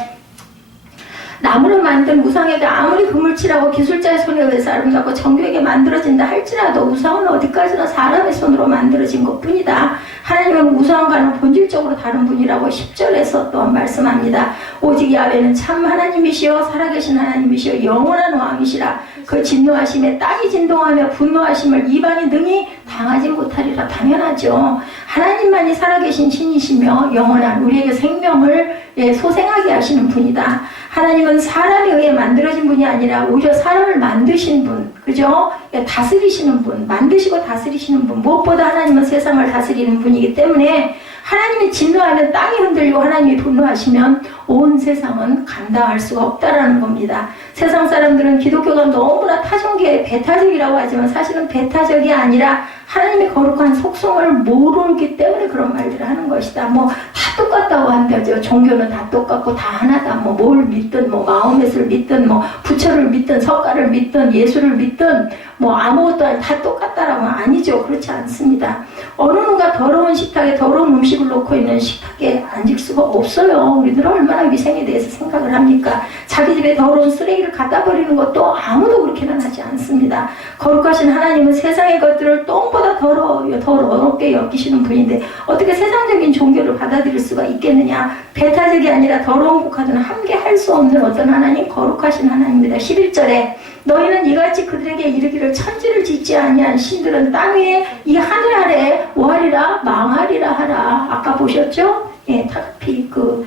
나무로 만든 우상에게 아무리 그물칠하고 기술자의 손에 의해서 아름답고 정교하게 만들어진다 할지라도 우상은 어디까지나 사람의 손으로 만들어진 것뿐이다. 하나님은 우상과는 본질적으로 다른 분이라고 10절에서 또한 말씀합니다. 오직 야훼는 참 하나님이시여 살아계신 하나님이시여 영원한 왕이시라. 그 진노하심에 땅이 진동하며 분노하심을 이방이 능히 당하지 못하리라. 당연하죠. 하나님만이 살아계신 신이시며 영원한 우리에게 생명을 소생하게 하시는 분이다. 하나님은 사람에 의해 만들어진 분이 아니라 오히려 사람을 만드신 분, 그죠? 다스리시는 분, 만드시고 다스리시는 분, 무엇보다 하나님은 세상을 다스리는 분이기 때문에 하나님이 진노하면 땅이 흔들리고 하나님이 분노하시면 온 세상은 감당할 수가 없다라는 겁니다. 세상 사람들은 기독교가 너무나 타종계의 배타적이라고 하지만 사실은 배타적이 아니라 하나님의 거룩한 속성을 모르기 때문에 그런 말들을 하는 것이다. 뭐 다 똑같다고 한다죠. 종교는 다 똑같고 다 하나다. 뭐 뭘 믿든 뭐 마호멧을 믿든 뭐 부처를 믿든 석가를 믿든 예수를 믿든 뭐 아무것도 아니 다 똑같다라고 아니죠. 그렇지 않습니다. 어느 누가 더러운 식탁에 더러운 음식을 놓고 있는 식탁에 앉을 수가 없어요. 우리들은 얼마나 위생에 대해서 생각을 합니까? 자기 집에 더러운 쓰레기를 갖다 버리는 것도 아무도 그렇게는 하지 않습니다. 거룩하신 하나님은 세상의 것들을 똥보다 더럽게 여기시는 분인데 어떻게 세상적인 종교를 받아들일 수가 있겠느냐? 배타적이 아니라 더러운 국가들은 함께 할 수 없는 어떤 하나님, 거룩하신 하나님입니다. 11절에 너희는 이같이 그들에게 이르기를 천지를 짓지 아니한 신들은 땅 위에 이 하늘 아래 오하리라 망하리라 하라. 아까 보셨죠? 타가피 그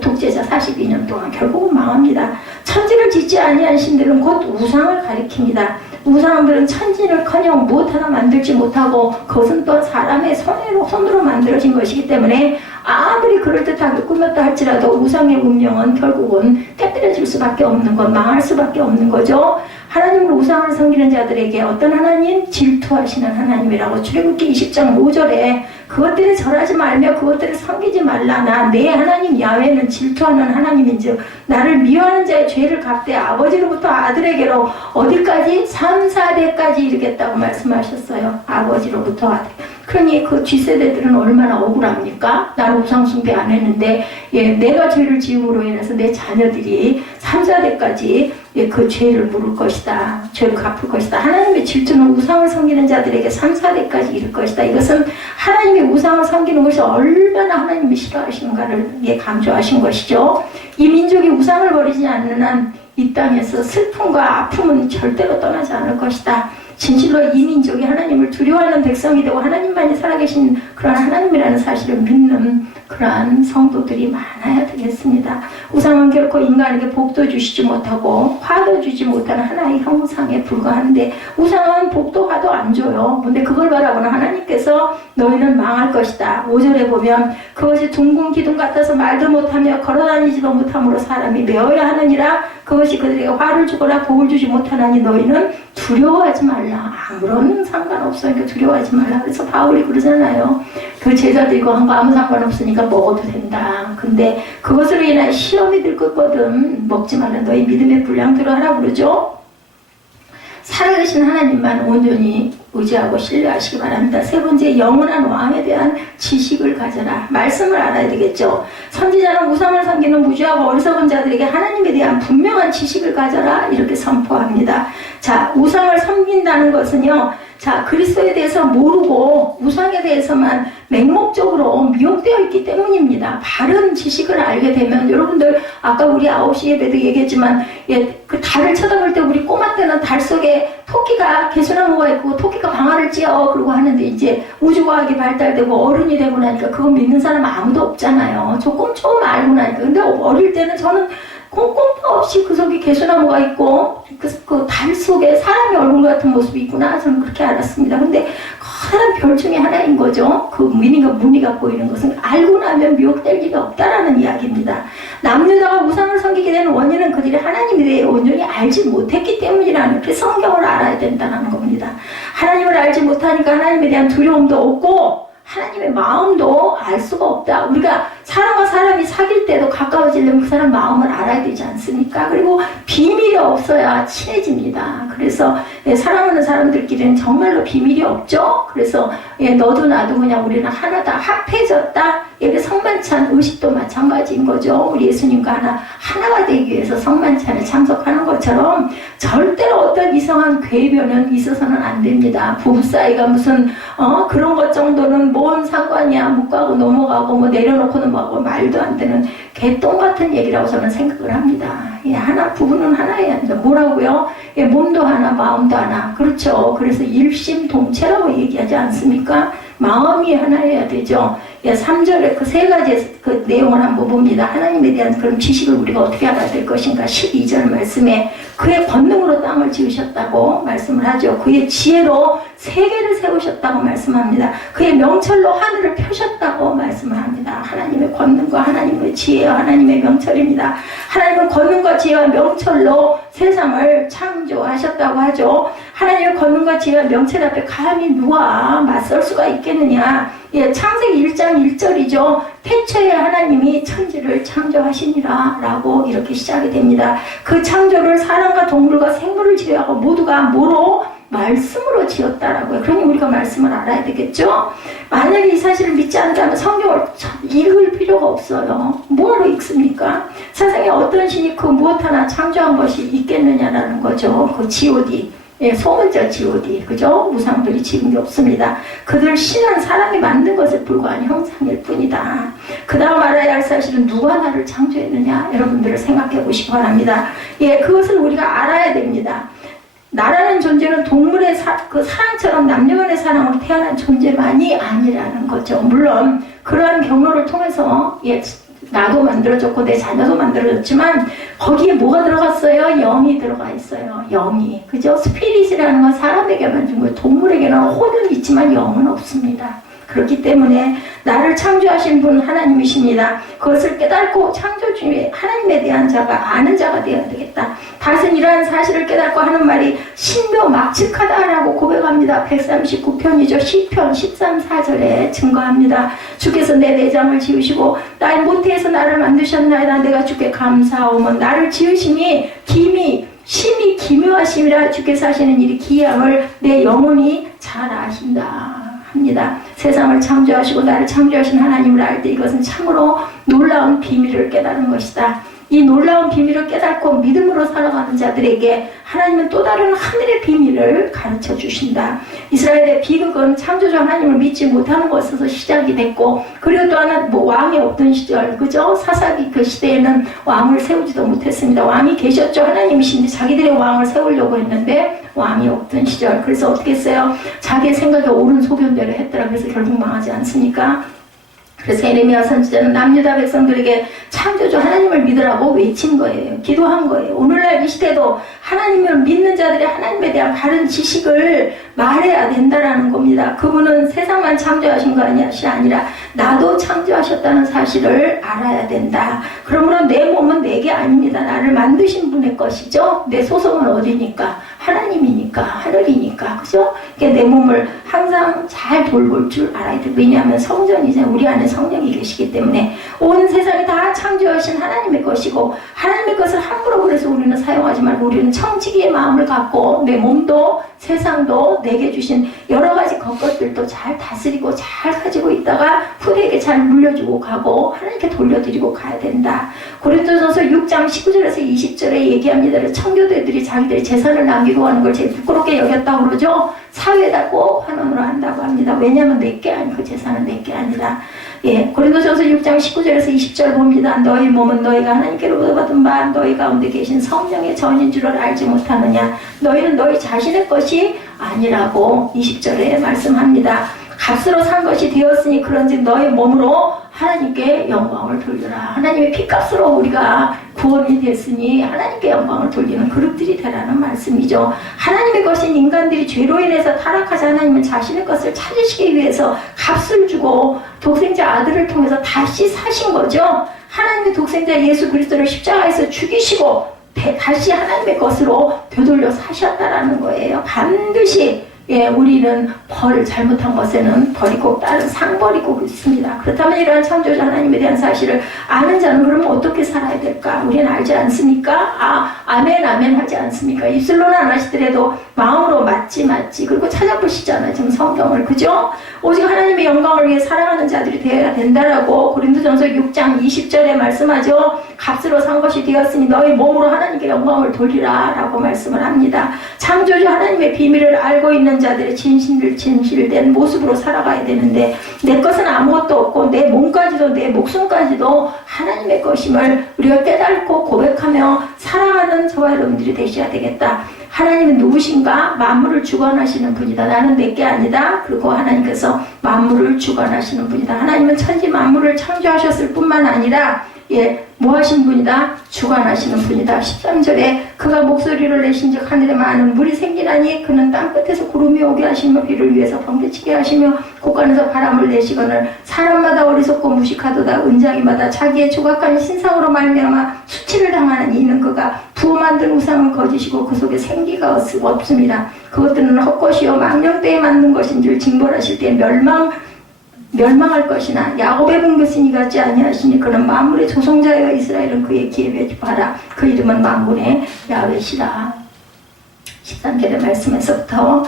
독재자 42년 동안 결국은 망합니다. 천지를 짓지 아니한 신들은 곧 우상을 가리킵니다. 우상들은 천지를커녕 무엇 하나 만들지 못하고 그것은 또 사람의 손으로 만들어진 것이기 때문에 아무리 그럴듯하게 꾸몄다 할지라도 우상의 운명은 결국은 깨뜨려질 수밖에 없는 것, 망할 수밖에 없는 거죠. 하나님을 우상을 섬기는 자들에게 어떤 하나님? 질투하시는 하나님이라고 출애굽기 20장 5절에 그것들을 절하지 말며 그것들을 섬기지 말라. 나 내 하나님 야훼는 질투하는 하나님인즉 나를 미워하는 자의 죄를 갚되 아버지로부터 아들에게로 어디까지? 3, 4대까지 이르겠다고 말씀하셨어요. 아버지로부터 아들. 그러니 그 뒷세대들은 얼마나 억울합니까? 나는 우상 숭배 안 했는데 내가 죄를 지음으로 인해서 내 자녀들이 3, 4대까지 그 죄를 물을 것이다. 죄를 갚을 것이다. 하나님의 질투는 우상을 섬기는 자들에게 3, 4대까지 이를 것이다. 이것은 하나님의 우상을 섬기는 것이 얼마나 하나님이 싫어하시는가를 강조하신 것이죠. 이 민족이 우상을 버리지 않는 한 이 땅에서 슬픔과 아픔은 절대로 떠나지 않을 것이다. 진실로 이 민족이 하나님을 두려워하는 백성이 되고 하나님만이 살아계신 그런 하나님이라는 사실을 믿는 그러한 성도들이 많아야 되겠습니다. 우상은 결코 인간에게 복도 주시지 못하고 화도 주지 못하는 하나의 형상에 불과한데 우상은 복도 화도 안 줘요. 근데 그걸 바라보는 하나님께서 너희는 망할 것이다. 5절에 보면 그것이 둥근 기둥 같아서 말도 못하며 걸어다니지도 못함으로 사람이 메어야 하느니라. 그것이 그들에게 화를 주거나 복을 주지 못하나니 너희는 두려워하지 말라. 아무런 상관없어요. 그러니까 두려워하지 말라. 그래서 바울이 그러잖아요. 그 제자들과 한 거 아무 상관없으니까 먹어도 된다. 근데 그것으로 인한 시험이 들 거거든. 먹지 말라. 너희 믿음의 분량대로 하라고 그러죠. 살아계신 하나님만 온전히 의지하고 신뢰하시기 바랍니다. 세 번째, 영원한 왕에 대한 지식을 가져라. 말씀을 알아야 되겠죠. 선지자는 우상을 섬기는 무지하고 어리석은 자들에게 하나님에 대한 분명한 지식을 가져라. 이렇게 선포합니다. 자, 우상을 섬긴다는 것은요. 자, 그리스도에 대해서 모르고 우상에 대해서만 맹목적으로 미혹되어 있기 때문입니다. 바른 지식을 알게 되면 여러분들 아까 우리 9시 예배도 얘기했지만 그 달을 쳐다볼 때 우리 꼬마 때는 달 속에 토끼가 개수나무가 있고 토끼가 방아를 찧어 그러고 하는데 이제 우주과학이 발달되고 어른이 되고 나니까 그거 믿는 사람 아무도 없잖아요. 조금 알고 나니까. 근데 어릴 때는 저는 꼼꼼도 없이 그 속에 개수나무가 있고 그 달 속에 사람의 얼굴 같은 모습이 있구나 저는 그렇게 알았습니다. 근데 커다란 별 중에 하나인 거죠. 그 무늬가 보이는 것은 알고 나면 미혹될 일이 없다라는 이야기입니다. 남유다가 우상을 섬기게 되는 원인은 그들이 하나님에 대해 온전히 알지 못했기 때문이라는 그 성경을 알아야 된다는 겁니다. 하나님을 알지 못하니까 하나님에 대한 두려움도 없고 하나님의 마음도 알 수가 없다. 우리가 사람과 사람이 사귈 때도 가까워지려면 그 사람 마음을 알아야 되지 않습니까? 그리고 비밀이 없어야 친해집니다. 그래서 사랑하는 사람들끼리는 정말로 비밀이 없죠. 그래서 너도 나도 그냥 우리는 하나다, 합해졌다. 여기 성만찬 의식도 마찬가지인 거죠. 우리 예수님과 하나가 되기 위해서 성만찬에 참석하는 것처럼 절대로 어떤 이상한 궤변은 있어서는 안 됩니다. 부부 사이가 무슨 그런 것 정도는 뭔 상관이야. 묵가고 넘어가고 뭐 내려놓고는 뭐하고 말도 안 되는 개똥 같은 얘기라고 저는 생각을 합니다. 하나 부부는 하나여야 한다. 뭐라고요? 몸도 하나 마음도 하나. 그렇죠. 그래서 일심동체라고 얘기하지 않습니까? 마음이 하나여야 되죠. 3절에 그 세 가지 그 내용을 한번 봅니다. 하나님에 대한 그런 지식을 우리가 어떻게 알아야 될 것인가. 12절 말씀에 그의 권능으로 땅을 지으셨다고 말씀을 하죠. 그의 지혜로 세계를 세우셨다고 말씀합니다. 그의 명철로 하늘을 펴셨다고 말씀을 합니다. 하나님의 권능과 하나님의 지혜와 하나님의 명철입니다. 하나님은 권능과 지혜와 명철로 세상을 창조하셨다고 하죠. 하나님의 권능과 지혜와 명철 앞에 감히 누가 맞설 수가 있겠느냐. 창세기 1장 1절이죠. 태초에 하나님이 천지를 창조하시니라 라고 이렇게 시작이 됩니다. 그 창조를 사람과 동물과 생물을 지어하고 모두가 뭐로? 말씀으로 지었다라고요. 그러니 우리가 말씀을 알아야 되겠죠. 만약에 이 사실을 믿지 않는다면 성경을 읽을 필요가 없어요. 뭐하러 읽습니까? 세상에 어떤 신이 그 무엇 하나 창조한 것이 있겠느냐라는 거죠. 그 G.O.D. 소문자 G.O.D. 그죠? 우상들이 지은 게 없습니다. 그들 신은 사람이 만든 것에 불과한 형상일 뿐이다. 그 다음 알아야 할 사실은 누가 나를 창조했느냐? 여러분들을 생각해 보시기 바랍니다. 그것을 우리가 알아야 됩니다. 나라는 존재는 동물의 그 사랑처럼 남녀간의 사랑으로 태어난 존재만이 아니라는 거죠. 물론 그러한 경로를 통해서 나도 만들어졌고 내 자녀도 만들어졌지만 거기에 뭐가 들어갔어요? 영이 들어가 있어요. 영이. 그죠? 스피릿이라는 건 사람에게만 준 거예요. 동물에게는 혼은 있지만 영은 없습니다. 그렇기 때문에 나를 창조하신 분 하나님이십니다. 그것을 깨닫고 창조 중에 하나님에 대한 자가 아는 자가 되어야 되겠다. 다윗은 이러한 사실을 깨닫고 하는 말이 신묘막측하다라고 고백합니다. 139편이죠. 시편 13, 4절에 증거합니다. 주께서 내 내장을 지으시고 나의 모태에서 나를 만드셨나이다. 내가 주께 감사하오면 나를 지으심이 심히 기묘하심이라. 주께서 하시는 일이 기이함을 내 영혼이 잘 아신다 합니다. 세상을 창조하시고 나를 창조하신 하나님을 알 때 이것은 참으로 놀라운 비밀을 깨달은 것이다. 이 놀라운 비밀을 깨닫고 믿음으로 살아가는 자들에게 하나님은 또 다른 하늘의 비밀을 가르쳐 주신다. 이스라엘의 비극은 창조주 하나님을 믿지 못하는 것에서 시작이 됐고, 그리고 또 하나 왕이 없던 시절, 그죠? 사사기 그 시대에는 왕을 세우지도 못했습니다. 왕이 계셨죠. 하나님이신데 자기들의 왕을 세우려고 했는데 왕이 없던 시절. 그래서 어떻게 했어요? 자기의 생각에 옳은 소견대로 했더라. 그래서 결국 망하지 않습니까? 그래서 에레미야 선지자는 남유다 백성들에게 창조주 하나님을 믿으라고 외친 거예요. 기도한 거예요. 오늘날 이 시대도 하나님을 믿는 자들이 하나님에 대한 바른 지식을 말해야 된다라는 겁니다. 그분은 세상만 창조하신 것이 아니라 나도 창조하셨다는 사실을 알아야 된다. 그러므로 내 몸은 내게 아닙니다. 나를 만드신 분의 것이죠. 내 소속은 어디니까? 하나님이니까, 하늘이니까, 그죠? 내 몸을 항상 잘 돌볼 줄 알아야 돼. 왜냐하면 성전이잖아요. 우리 안에 성령이 계시기 때문에 온 세상이 다 창조하신 하나님의 것이고, 하나님의 것을 함부로 그래서 우리는 사용하지 말고 우리는 청지기의 마음을 갖고 내 몸도 세상도 내게 주신 여러 가지 것들도 잘 다스리고 잘 가지고 있다가 후대에게 잘 물려주고 가고 하나님께 돌려드리고 가야 된다. 고린도전서 6장 19절에서 20절에 얘기합니다. 청교도들이 자기들의 재산을 남기고 하는 걸 제일 부끄럽게 여겼다고 그러죠. 사회에다 꼭 환원으로 한다고 합니다. 왜냐하면 내게 아니, 그 재산은 내게 아니라. 예, 고린도전서 6장 19절에서 20절 봅니다. 너희 몸은 너희가 하나님께로부터 받은 바 너희 가운데 계신 성령의 전인 줄을 알지 못하느냐. 너희는 너희 자신의 것이 아니라고 20절에 말씀합니다. 값으로 산 것이 되었으니 그런즉 너희 몸으로 하나님께 영광을 돌려라. 하나님의 피값으로 우리가 구원이 됐으니 하나님께 영광을 돌리는 그룹들이 되라는 말씀이죠. 하나님의 것인 인간들이 죄로 인해서 타락하자 하나님은 자신의 것을 찾으시기 위해서 값을 주고 독생자 아들을 통해서 다시 사신 거죠. 하나님의 독생자 예수 그리스도를 십자가에서 죽이시고 다시 하나님의 것으로 되돌려 사셨다라는 거예요. 반드시 예, 우리는 잘못한 것에는 버리고 다른 상 버리고 있습니다. 그렇다면 이러한 창조주 하나님에 대한 사실을 아는 자는 그러면 어떻게 살아야 될까? 우리는 알지 않습니까? 아멘 아멘 하지 않습니까? 입술로는 안 하시더라도 마음으로 맞지 그리고 찾아보시잖아요. 지금 성경을, 그죠? 오직 하나님의 영광을 위해 살아가는 자들이 되어야 된다라고 고린도전서 6장 20절에 말씀하죠. 값으로 산 것이 되었으니 너희 몸으로 하나님께 영광을 돌리라 라고 말씀을 합니다. 창조주 하나님의 비밀을 알고 있는 자들의 진실된 모습으로 살아가야 되는데 내 것은 아무것도 없고 내 몸까지도 내 목숨까지도 하나님의 것임을 우리가 깨닫고 고백하며 살아가는 저와 여러분들이 되셔야 되겠다. 하나님은 누구신가? 만물을 주관하시는 분이다. 나는 내게 아니다. 그리고 하나님께서 만물을 주관하시는 분이다. 하나님은 천지 만물을 창조하셨을 뿐만 아니라 뭐 하신 분이다? 주관하시는 분이다. 13절에 그가 목소리를 내신즉 하늘에 많은 물이 생기나니 그는 땅끝에서 구름이 오게 하시며 비를 위해서 번개치게 하시며 곳간에서 바람을 내시거늘 사람마다 어리석고 무식하도다. 은장이마다 자기의 조각한 신상으로 말미암아 수치를 당하는 이는 그가 부어 만든 우상은 거짓이고 그 속에 생기가 없습니다. 그것들은 헛것이요 망령되에 만든 것인 줄 징벌하실 때 멸망할 것이나 야곱의 분깃이니 같지 아니하시니 그는 만물의 조성자여 이스라엘은 그의 기회에 봐라. 그 이름은 만군의 야훼시라. 13절의 말씀에서부터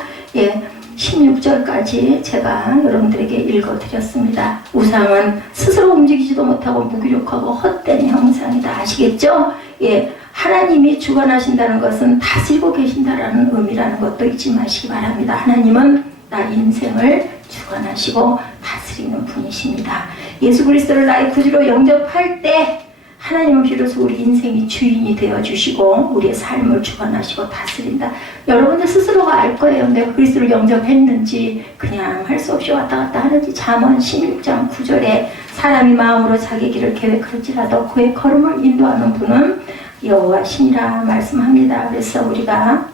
16절까지 제가 여러분들에게 읽어드렸습니다. 우상은 스스로 움직이지도 못하고 무기력하고 헛된 형상이다. 아시겠죠? 하나님이 주관하신다는 것은 다스리고 계신다라는 의미라는 것도 잊지 마시기 바랍니다. 하나님은 나 인생을 주관하시고 다스리는 분이십니다. 예수 그리스도를 나의 구주로 영접할 때 하나님은 비로소 우리 인생이 주인이 되어주시고 우리의 삶을 주관하시고 다스린다. 여러분들 스스로가 알 거예요. 내가 그리스도를 영접했는지 그냥 할 수 없이 왔다 갔다 하는지. 잠언 16장 9절에 사람이 마음으로 자기 길을 계획할지라도 그의 걸음을 인도하는 분은 여호와시니라 말씀합니다. 그래서 우리가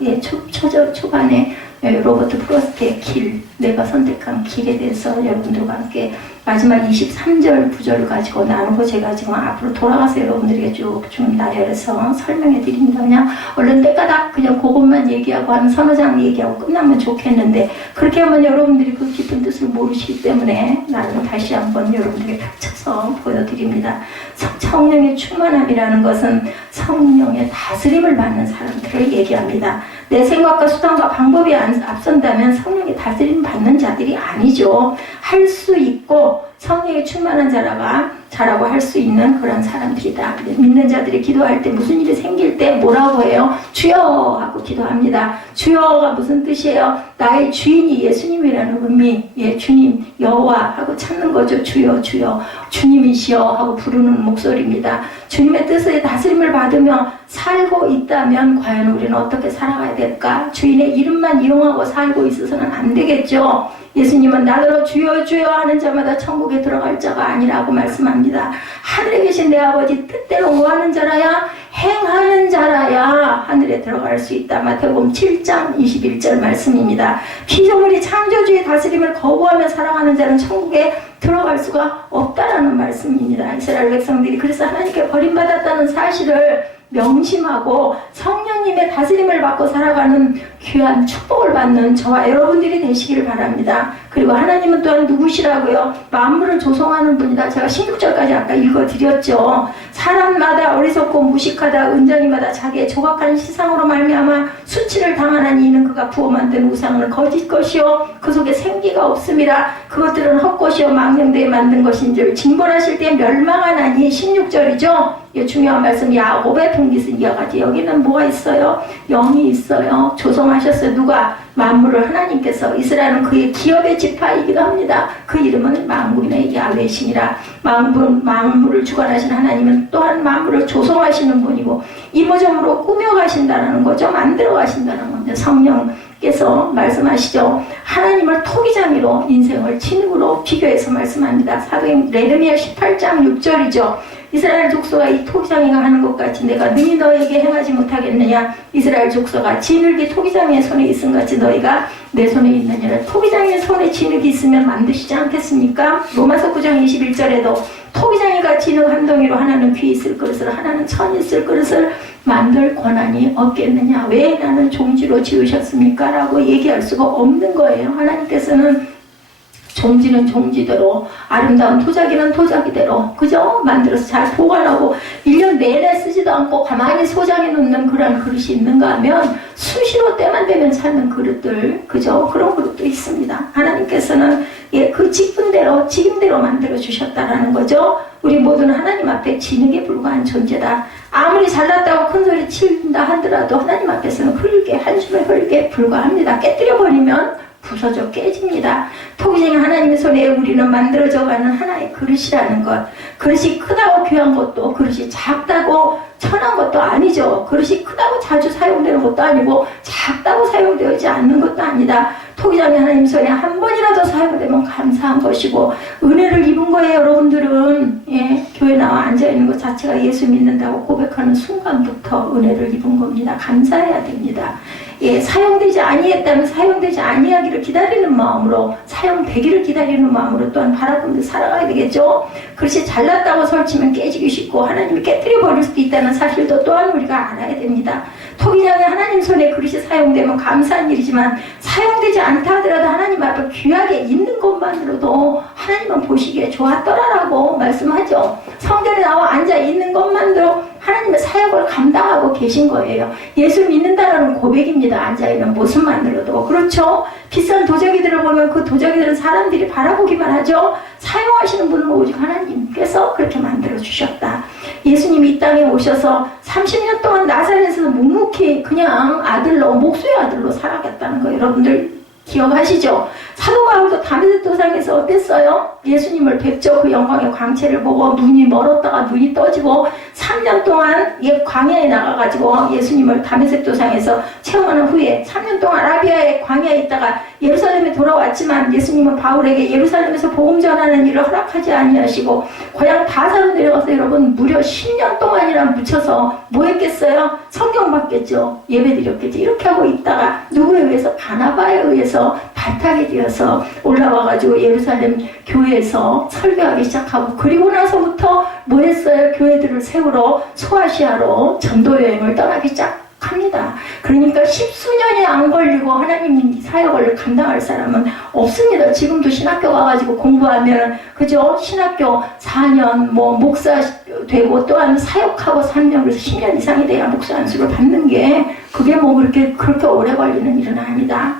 초반에 로버트 프로스트의 길, 내가 선택한 길에 대해서 여러분들과 함께 마지막 23절 구절을 가지고 나누고 제가 지금 앞으로 돌아가서 여러분들에게 쭉 나열해서 설명해 드립니다. 그냥 얼른 때까닥 그냥 그것만 얘기하고 한 서너 장 얘기하고 끝나면 좋겠는데 그렇게 하면 여러분들이 그 깊은 뜻을 모르시기 때문에 나는 다시 한번 여러분들에게 펼쳐서 보여드립니다. 성령의 충만함이라는 것은 성령의 다스림을 받는 사람들을 얘기합니다. 내 생각과 수단과 방법이 앞선다면 성령의 다스림 받는 자들이 아니죠. 할 수 있고 성령의 충만한 자라고 할 수 있는 그런 사람들이다. 믿는 자들이 기도할 때 무슨 일이 생길 때 뭐라고 해요? 주여 하고 기도합니다. 주여가 무슨 뜻이에요? 나의 주인이 예수님이라는 의미. 예, 주님 여호와 하고 찾는 거죠. 주여 주여 주님이시여 하고 부르는 목소리입니다. 주님의 뜻의 다스림을 받으며 살고 있다면 과연 우리는 어떻게 살아가야 될까? 주인의 이름만 이용하고 살고 있어서는 안 되겠죠. 예수님은 나더러 주여 주여 하는 자마다 천국에 들어갈 자가 아니라고 말씀합니다. 하늘에 계신 내 아버지 뜻대로 뭐하는 자라야? 행하는 자라야 하늘에 들어갈 수 있다. 마태복음 7장 21절 말씀입니다. 피조물이 창조주의 다스림을 거부하며 살아가는 자는 천국에 들어갈 수가 없다라는 말씀입니다. 이스라엘 백성들이 그래서 하나님께 버림받았다는 사실을 명심하고 성령님의 다스림을 받고 살아가는 귀한 축복을 받는 저와 여러분들이 되시기를 바랍니다. 그리고 하나님은 또한 누구시라고요? 만물을 조성하는 분이다. 제가 16절까지 아까 읽어드렸죠. 사람마다 어리석고 무식하다. 은장이마다 자기의 조각한 시상으로 말미암아 수치를 당하나니 이는 그가 부어 만든 우상은 거짓 것이요 그 속에 생기가 없음이라. 그것들은 헛것이요 망령되이 만든 것인 줄 징벌하실 때 멸망하나니. 16절이죠. 중요한 말씀. 야곱의 분깃은 이와 같이. 여기는 뭐가 있어요? 영이 있어요. 조성하셨어요. 누가? 만물을 하나님께서. 이스라엘은 그의 기업의 지파이기도 합니다. 그 이름은 만군의 야훼신이라. 만물을 주관하신 하나님은 또한 만물을 조성하시는 분이고 이모저모로 꾸며가신다는 거죠. 만들어가신다는 겁니다. 성령께서 말씀하시죠. 하나님을 토기장이로 인생을 진흙으로 비교해서 말씀합니다. 사도행 레르미야 18장 6절이죠. 이스라엘 족속아 이 토기장이가 하는 것 같이 내가 능히 너에게 행하지 못하겠느냐. 이스라엘 족속아 진흙이 토기장의 손에 있음 같이 너희가 내 손에 있느니라. 토기장의 손에 진흙이 있으면 만드시지 않겠습니까? 로마서 9장 21절에도 토기장이가 진흙 한 덩이로 하나는 귀 있을 그릇을 하나는 천 있을 그릇을 만들 권한이 없겠느냐. 왜 나는 종지로 지으셨습니까? 라고 얘기할 수가 없는 거예요. 하나님께서는 종지는 종지대로, 아름다운 토자기는 토자기대로, 그죠? 만들어서 잘 보관하고 1년 내내 쓰지도 않고 가만히 소장해 놓는 그런 그릇이 있는가 하면 수시로 때만 되면 찾는 그릇들, 그죠? 그런 그릇도 있습니다. 하나님께서는 그 직분대로 만들어 주셨다라는 거죠. 우리 모두는 하나님 앞에 진흙에 불과한 존재다. 아무리 잘났다고 큰소리 친다 하더라도 하나님 앞에서는 한 줌의 흙에 불과합니다. 깨뜨려버리면 부서져 깨집니다. 토기장이 하나님의 손에 우리는 만들어져가는 하나의 그릇이라는 것. 그릇이 크다고 귀한 것도 그릇이 작다고 천한 것도 아니죠. 그릇이 크다고 자주 사용되는 것도 아니고 작다고 사용되지 않는 것도 아니다. 토기장이 하나님 손에 한 번이라도 사용되면 감사한 것이고 은혜를 입은 거예요. 여러분들은 교회 나와 앉아있는 것 자체가 예수 믿는다고 고백하는 순간부터 은혜를 입은 겁니다. 감사해야 됩니다. 사용되지 아니했다면 사용되지 아니하기를 기다리는 마음으로, 사용되기를 기다리는 마음으로 또한 바라보면서 살아가야 되겠죠. 그릇이 잘났다고 설치면 깨지기 쉽고 하나님이 깨뜨려 버릴 수도 있다는 사실도 또한 우리가 알아야 됩니다. 토기장에 하나님 손에 그릇이 사용되면 감사한 일이지만 사용되지 않다 하더라도 하나님 앞에 귀하게 있는 것만으로도 하나님은 보시기에 좋았더라라고 말씀하죠. 성전에 나와 앉아 있는 것만으로 하나님의 사역을 감당하고 계신 거예요. 예수 믿는다라는 고백입니다. 앉아있는 모습만으로도. 그렇죠? 비싼 도자기들을 보면 그 도자기들은 사람들이 바라보기만 하죠. 사용하시는 분은 오직 하나님께서 그렇게 만들어주셨다. 예수님이 이 땅에 오셔서 30년 동안 나사렛에서 묵묵히 그냥 목수의 아들로 살아갔다는 거 여러분들 기억하시죠? 사도 바울도 다메섹 도상에서 어땠어요? 예수님을 뵙죠. 그 영광의 광채를 보고 눈이 멀었다가 눈이 떠지고 3년 동안 광야에 나가가지고 예수님을 다메섹 도상에서 체험하는 후에 3년 동안 아라비아의 광야에 있다가 예루살렘에 돌아왔지만 예수님은 바울에게 예루살렘에서 복음 전하는 일을 허락하지 아니하시고 고향 바사로 내려가서 여러분 무려 10년 동안이나 묻혀서 뭐 했겠어요? 성경 받겠죠. 예배 드렸겠죠. 이렇게 하고 있다가 누구에 의해서? 바나바에 의해서 발탁이 되어서 올라와가지고 예루살렘 교회에서 설교하기 시작하고 그리고 나서부터 뭐 했어요? 교회들을 세우러 소아시아로 전도여행을 떠나기 시작합니다. 그러니까 10수년이 안 걸리고 하나님 사역을 감당할 사람은 없습니다. 지금도 신학교 가가지고 공부하면 그죠? 신학교 4년 뭐 목사 되고 또한 사역하고 3년 그래서 10년 이상이 돼야 목사 안수를 받는 게 그게 뭐 그렇게 오래 걸리는 일은 아니다.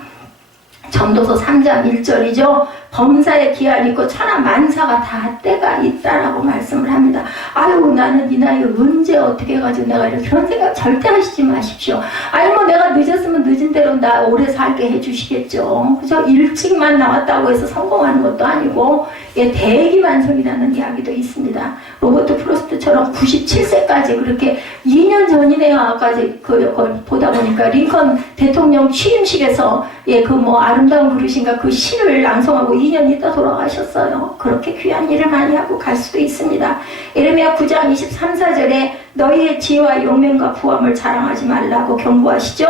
전도서 3장 1절이죠. 범사의 기한이 있고 천하 만사가 다 때가 있다라고 말씀을 합니다. 아유 나는 이 나이에 언제 어떻게 해가지고 내가 이렇게 그런 생각 절대 하시지 마십시오. 아니 뭐 내가 늦었으면 늦은 대로 나 오래 살게 해주시겠죠. 그죠? 일찍만 나왔다고 해서 성공하는 것도 아니고 대기만성이라는 이야기도 있습니다. 로버트 프로스트처럼 97세까지 그렇게 2년 전이네요. 아까지 그걸 보다 보니까 링컨 대통령 취임식에서 그 뭐 아름다운 부르신가 그 시를 낭송하고 2년 있다 돌아가셨어요. 그렇게 귀한 일을 많이 하고 갈 수도 있습니다. 예레미야 9장 23, 4절에 너희의 지혜와 용맹과 부함을 자랑하지 말라고 경고하시죠.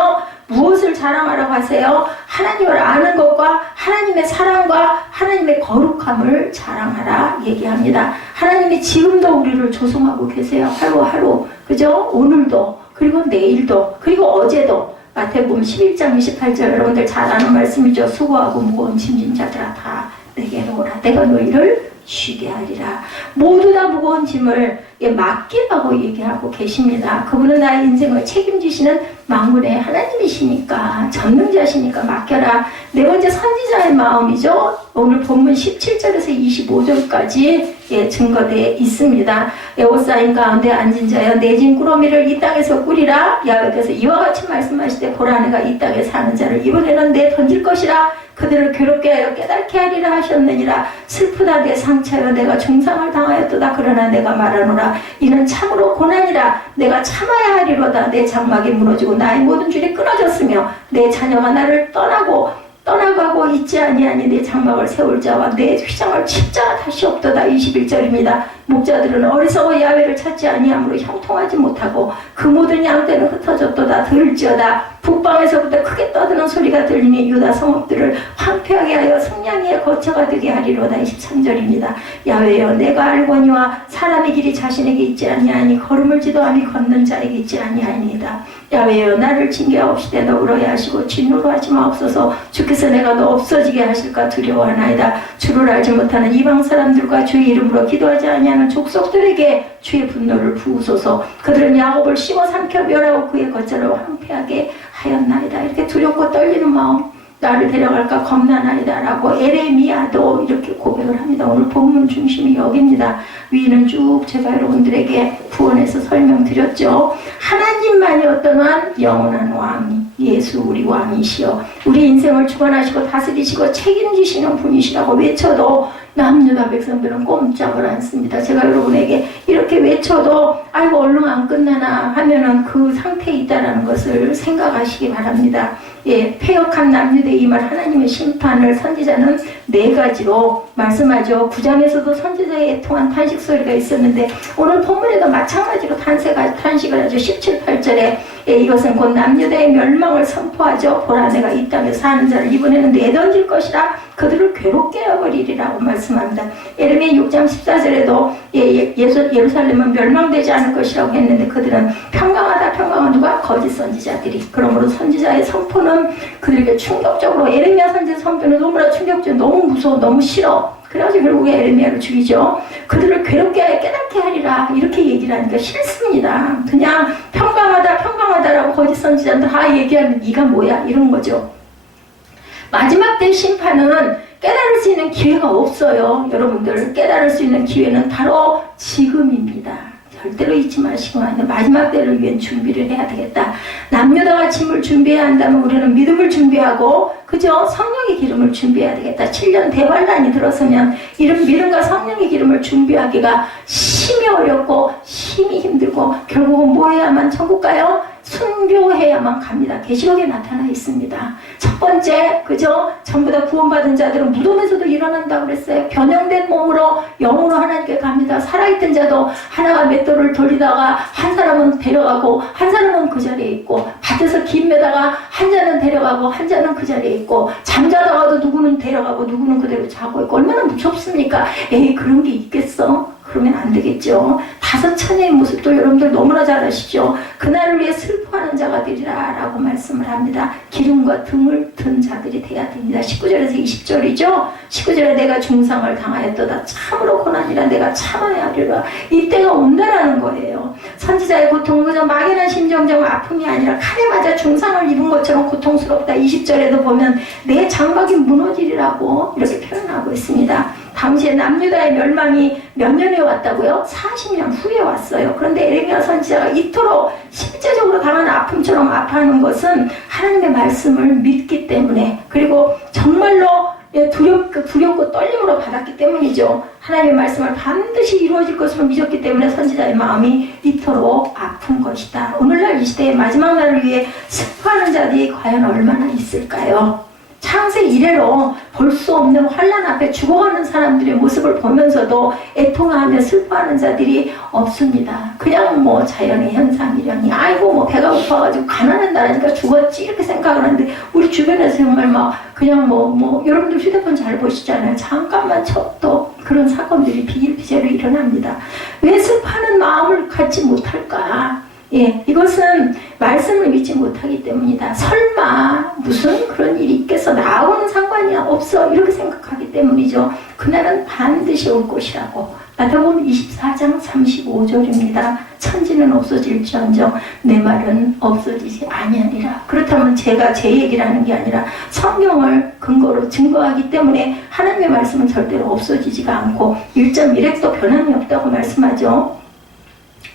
무엇을 자랑하라고 하세요? 하나님을 아는 것과 하나님의 사랑과 하나님의 거룩함을 자랑하라 얘기합니다. 하나님이 지금도 우리를 조성하고 계세요. 하루하루. 그죠? 오늘도 그리고 내일도 그리고 어제도. 마태복음 11장 28절 여러분들 잘 아는 말씀이죠. 수고하고 무거운 짐진 자들아 다 내게로 오라. 내가 너희를 쉬게 하리라. 모두 다 무거운 짐을 맡기라고 얘기하고 계십니다. 그분은 나의 인생을 책임지시는 만군의 하나님이시니까 전능자시니까 맡겨라. 네 번째 선지자의 마음이죠. 오늘 본문 17절에서 25절까지 증거되어 있습니다. 에워싸인 가운데 앉은 자여 내진 꾸러미를 이 땅에서 꾸리라. 야훼께서 이와 같이 말씀하시되 보라 내가 이 땅에 사는 자를 이번에는 내 던질 것이라. 그들을 괴롭게 하여 깨닫게 하리라 하셨느니라. 슬프다 내 상처여 내가 중상을 당하였도다. 그러나 내가 말하노라. 이는 참으로 고난이라. 내가 참아야 하리로다. 내 장막이 무너지고 나의 모든 줄이 끊어졌으며 내 자녀가 나를 떠나가고 있지 아니하니 내 장막을 세울 자와 내 휘장을 칠 자가 다시 없도다. 21절입니다. 목자들은 어리석어 야훼를 찾지 아니하므로 형통하지 못하고 그 모든 양떼는 흩어졌도다. 들을지어다. 북방에서부터 크게 떠드는 소리가 들리니 유다 성읍들을 황폐하게 하여 승냥이의 거처가 되게 하리로다. 23절입니다. 야훼여 내가 알거니와 사람의 길이 자신에게 있지 아니하니 걸음을 지도함이 걷는 자에게 있지 아니하니이다. 야훼여 나를 징계하옵시되 너 울어야 하시고 진노로 하지 마옵소서. 주께서 내가 너 없어지게 하실까 두려워하나이다. 주를 알지 못하는 이방 사람들과 주의 이름으로 기도하지 아니하는 족속들에게 주의 분노를 부으소서. 그들은 야곱을 씹어 삼켜 멸하고 그의 거처를 황폐하게 하였나이다. 이렇게 두렵고 떨리는 마음 나를 데려갈까 겁나나이다 라고 에레미야도 이렇게 고백을 합니다. 오늘 본문 중심이 여기입니다. 위는 쭉 제가 여러분들에게 구원해서 설명드렸죠. 하나님만이 어떤 왕? 영원한 왕 예수 우리 왕이시여 우리 인생을 주관하시고 다스리시고 책임지시는 분이시라고 외쳐도 남유다 백성들은 꼼짝을 않습니다. 제가 여러분에게 이렇게 외쳐도 아이고 얼른 안 끝나나 하면은 그 상태에 있다라는 것을 생각하시기 바랍니다. 패역한 남유대 이 말 하나님의 심판을 선지자는 4가지로 말씀하죠. 9장에서도 선지자에 통한 탄식 소리가 있었는데 오늘 본문에도 마찬가지로 탄식을 하죠. 17, 8절에 이것은 곧 남유대의 멸망을 선포하죠. 보라 내가 이 땅에 사는 자를 이번에는 내던질 것이라 그들을 괴롭게 해버리리라고 말씀합니다. 예레미야 6장 14절에도 예루살렘은 멸망되지 않을 것이라고 했는데 그들은 평강하다 누가? 거짓 선지자들이. 그러므로 선지자의 선포는 그들에게 충격적으로 예레미야 선지자 선포는 너무나 충격적이고 너무 무서워 너무 싫어. 그래가지고 결국에 예레미야를 죽이죠. 그들을 괴롭게 하여 깨닫게 하리라 이렇게 얘기를 하니까 싫습니다. 그냥 평강하다라고 거짓 선지자들 다 얘기하면 네가 뭐야 이런 거죠. 마지막 때 심판은 깨달을 수 있는 기회가 없어요. 여러분들 깨달을 수 있는 기회는 바로 지금입니다. 절대로 잊지 마시고 마지막 때를 위한 준비를 해야 되겠다. 남유다가 짐을 준비해야 한다면 우리는 믿음을 준비하고 그죠? 성령의 기름을 준비해야 되겠다. 7년 대환란이 들어서면 이런 믿음과 성령의 기름을 준비하기가 심히 어렵고 심히 힘들고 결국은 뭐 해야만 천국 가요? 순교해야만 갑니다. 계시록에 나타나 있습니다. 첫 번째, 그죠? 전부 다 구원받은 자들은 무덤에서도 일어난다고 그랬어요. 변형된 몸으로 영으로 하나님께 갑니다. 살아있던 자도 하나가 맷돌을 돌리다가 한 사람은 데려가고 한 사람은 그 자리에 있고 밭에서 김 매다가 한 자는 데려가고 한 자는 그 자리에 있고 잠자다가도 누구는 데려가고 누구는 그대로 자고 있고 얼마나 무섭습니까? 에이 그런 게 있겠어? 그러면 안 되겠죠. 다섯 처녀의 모습도 여러분들 너무나 잘 아시죠. 그날을 위해 슬퍼하는 자가 되리라 라고 말씀을 합니다. 기름과 등을 든 자들이 돼야 됩니다. 19절에서 20절이죠. 19절에 내가 중상을 당하였도다. 참으로 고난이라 내가 참아야 하리라. 이때가 온다라는 거예요. 선지자의 고통은 그저 막연한 심정적 아픔이 아니라 칼에 맞아 중상을 입은 것처럼 고통스럽다. 20절에도 보면 내 장막이 무너지리라고 이렇게 표현하고 있습니다. 당시에 남유다의 멸망이 몇 년에 왔다고요? 40년 후에 왔어요. 그런데 에레미야 선지자가 이토록 실제적으로 당한 아픔처럼 아파하는 것은 하나님의 말씀을 믿기 때문에 그리고 정말로 두렵고 떨림으로 받았기 때문이죠. 하나님의 말씀을 반드시 이루어질 것으로 믿었기 때문에 선지자의 마음이 이토록 아픈 것이다. 오늘날 이 시대의 마지막 날을 위해 슬퍼하는 자들이 과연 얼마나 있을까요? 창세 이래로 볼 수 없는 환난 앞에 죽어가는 사람들의 모습을 보면서도 애통하며 슬퍼하는 자들이 없습니다. 그냥 뭐 자연의 현상이려니 아이고 뭐 배가 고파가지고 가난한다라니까 죽었지 이렇게 생각을 하는데 우리 주변에서 정말 막 그냥 뭐 여러분들 휴대폰 잘 보시잖아요. 잠깐만 쳐도 그런 사건들이 비일비재로 일어납니다. 왜 슬퍼하는 마음을 갖지 못할까? 예, 이것은 말씀을 믿지 못하기 때문이다. 설마 무슨 그런 일이 있겠어? 나하고는 상관이 없어. 이렇게 생각하기 때문이죠. 그날은 반드시 올 것이라고. 마태복음 24장 35절입니다. 천지는 없어질지언정 내 말은 없어지지 아니하리라. 그렇다면 제가 제 얘기를 하는 게 아니라 성경을 근거로 증거하기 때문에 하나님의 말씀은 절대로 없어지지가 않고 1.1획도 변함이 없다고 말씀하죠.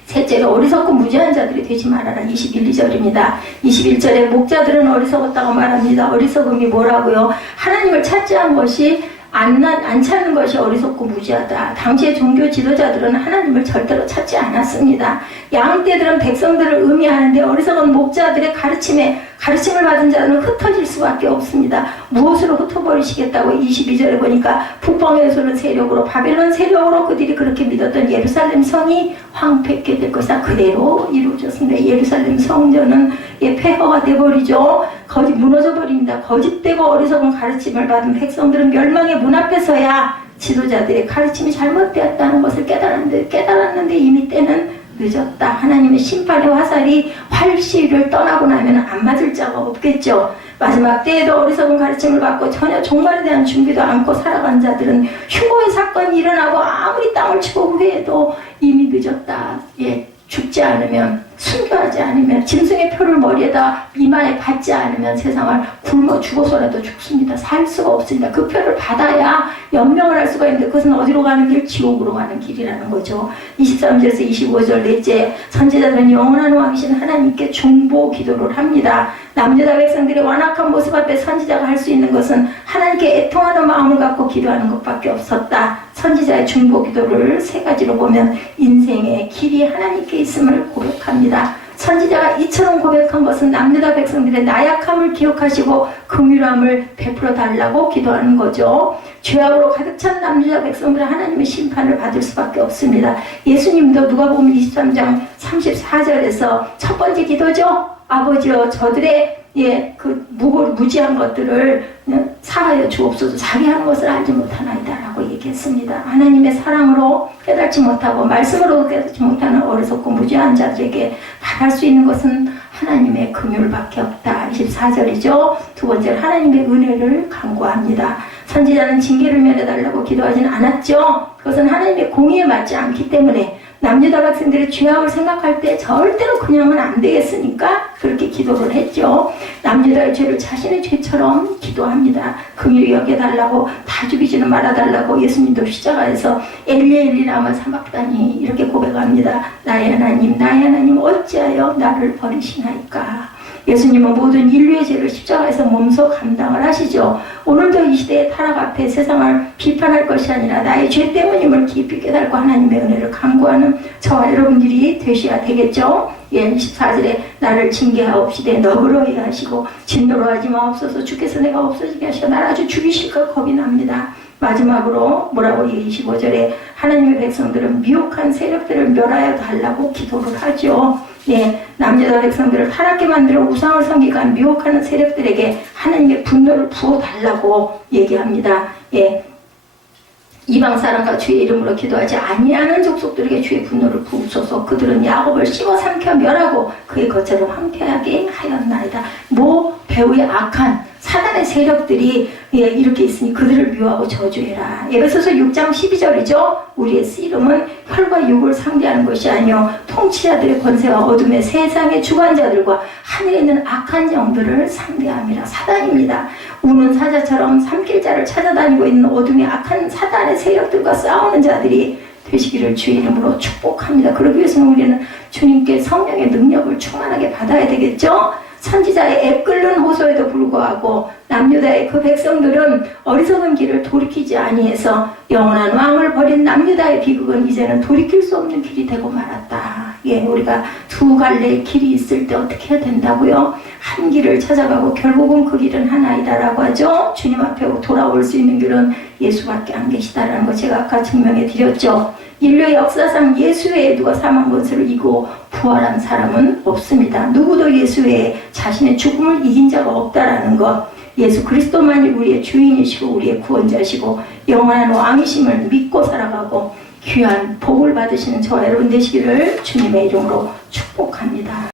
셋째로 어리석고 무지한 자들이 되지 말아라. 21, 2절입니다. 21절에 목자들은 어리석었다고 말합니다. 어리석음이 뭐라고요? 하나님을 찾지 않은 것이 안 찾는 것이 어리석고 무지하다. 당시의 종교 지도자들은 하나님을 절대로 찾지 않았습니다. 양떼들은 백성들을 의미하는데 어리석은 목자들의 가르침을 받은 자는 흩어질 수밖에 없습니다. 무엇으로 흩어버리시겠다고 22절에 보니까 북방에서는 세력으로 바벨론 세력으로 그들이 그렇게 믿었던 예루살렘 성이 황폐케 될 것이다. 그대로 이루어졌습니다. 예루살렘 성전은 폐허가 돼버리죠. 무너져버립니다. 거짓되고 어리석은 가르침을 받은 백성들은 멸망의 문 앞에 서야 지도자들의 가르침이 잘못되었다는 것을 깨달았는데 이미 때는 늦었다. 하나님의 심판의 화살이 활시를 떠나고 나면 안 맞을 자가 없겠죠. 마지막 때에도 어리석은 가르침을 받고 전혀 종말에 대한 준비도 않고 살아간 자들은 흉고의 사건이 일어나고 아무리 땅을 치고 후회해도 이미 늦었다. 예, 죽지 않으면, 순교하지 않으면, 짐승의 표를 머리에다 이마에 받지 않으면 세상을 굶어 죽어서라도 죽습니다. 살 수가 없습니다. 그 표를 받아야 연명을 할 수가 있는데 그것은 어디로 가는 길? 지옥으로 가는 길이라는 거죠. 23절에서 25절 넷째, 선지자들은 영원한 왕이신 하나님께 중보 기도를 합니다. 남유다 백성들의 완악한 모습 앞에 선지자가 할 수 있는 것은 하나님께 애통하는 마음을 갖고 기도하는 것밖에 없었다. 선지자의 중보 기도를 세 가지로 보면 인생의 길이 하나님께 있음을 고백합니다. 선지자가 이처럼 고백한 것은 남유다 백성들의 나약함을 기억하시고 긍휼함을 베풀어 달라고 기도하는 거죠. 죄악으로 가득 찬 남유다 백성들은 하나님의 심판을 받을 수밖에 없습니다. 예수님도 누가복음 23장 34절에서 첫 번째 기도죠. 아버지여 저들의 그 무지한 것들을 사하여 주옵소서. 자기 하는 것을 알지 못하나이다 라고 얘기했습니다. 하나님의 사랑으로 깨닫지 못하고 말씀으로 깨닫지 못하는 어리석고 무지한 자들에게 받을 수 있는 것은 하나님의 긍휼밖에 없다. 24절이죠. 두 번째로 하나님의 은혜를 간구합니다. 선지자는 징계를 면해달라고 기도하지는 않았죠. 그것은 하나님의 공의에 맞지 않기 때문에 남유다 백성들의 죄악을 생각할 때 절대로 그냥은 안 되겠으니까 그렇게 기도를 했죠. 남녀다의 죄를 자신의 죄처럼 기도합니다. 긍휼히 여겨달라고, 다 죽이지는 말아달라고. 예수님도 십자가에서 엘리 엘리 라마 사박다니 이렇게 고백합니다. 나의 하나님 어찌하여 나를 버리시나이까. 예수님은 모든 인류의 죄를 십자가에서 몸소 감당을 하시죠. 오늘도 이 시대의 타락 앞에 세상을 비판할 것이 아니라 나의 죄 때문임을 깊이 깨닫고 하나님의 은혜를 간구하는 저와 여러분들이 되셔야 되겠죠. 예, 14절에 나를 징계하옵시되 너그러이 하시고 진노로 하지 마옵소서. 주께서 내가 없어지게 하시고 나를 아주 죽이실까 겁이 납니다. 마지막으로 뭐라고 25절에 하나님의 백성들은 미혹한 세력들을 멸하여 달라고 기도를 하죠. 예, 남자와 백성들을 타락게 만들어 우상을 섬기고 한 미혹하는 세력들에게 하나님의 분노를 부어달라고 얘기합니다. 예, 이방 사람과 주의 이름으로 기도하지 아니하는 족속들에게 주의 분노를 부으소서. 그들은 야곱을 씹어 삼켜 멸하고 그의 것처럼 황폐하게 하였나이다. 배후의 악한 사단의 세력들이 이렇게 있으니 그들을 미워하고 저주해라. 에베소서 6장 12절이죠. 우리의 씨름은 혈과 육을 상대하는 것이 아니요 통치자들의 권세와 어둠의 세상의 주관자들과 하늘에 있는 악한 영들을 상대함이라. 사단입니다. 우는 사자처럼 삼킬 자를 찾아다니고 있는 어둠의 악한 사단의 세력들과 싸우는 자들이 되시기를 주의 이름으로 축복합니다. 그러기 위해서는 우리는 주님께 성령의 능력을 충만하게 받아야 되겠죠. 선지자의 애끓는 호소에도 불구하고 남유다의 그 백성들은 어리석은 길을 돌이키지 아니해서 영원한 왕을 버린 남유다의 비극은 이제는 돌이킬 수 없는 길이 되고 말았다. 예, 우리가 두 갈래의 길이 있을 때 어떻게 해야 된다고요? 한 길을 찾아가고 결국은 그 길은 하나이다라고 하죠. 주님 앞에 돌아올 수 있는 길은 예수밖에 안 계시다라는 거 제가 아까 증명해 드렸죠. 인류의 역사상 예수 외에 누가 사망 권세를 이기고 부활한 사람은 없습니다. 누구도 예수 외에 자신의 죽음을 이긴 자가 없다라는 것. 예수 그리스도만이 우리의 주인이시고 우리의 구원자시고 영원한 왕이심을 믿고 살아가고 귀한 복을 받으시는 저와 여러분 되시기를 주님의 이름으로 축복합니다.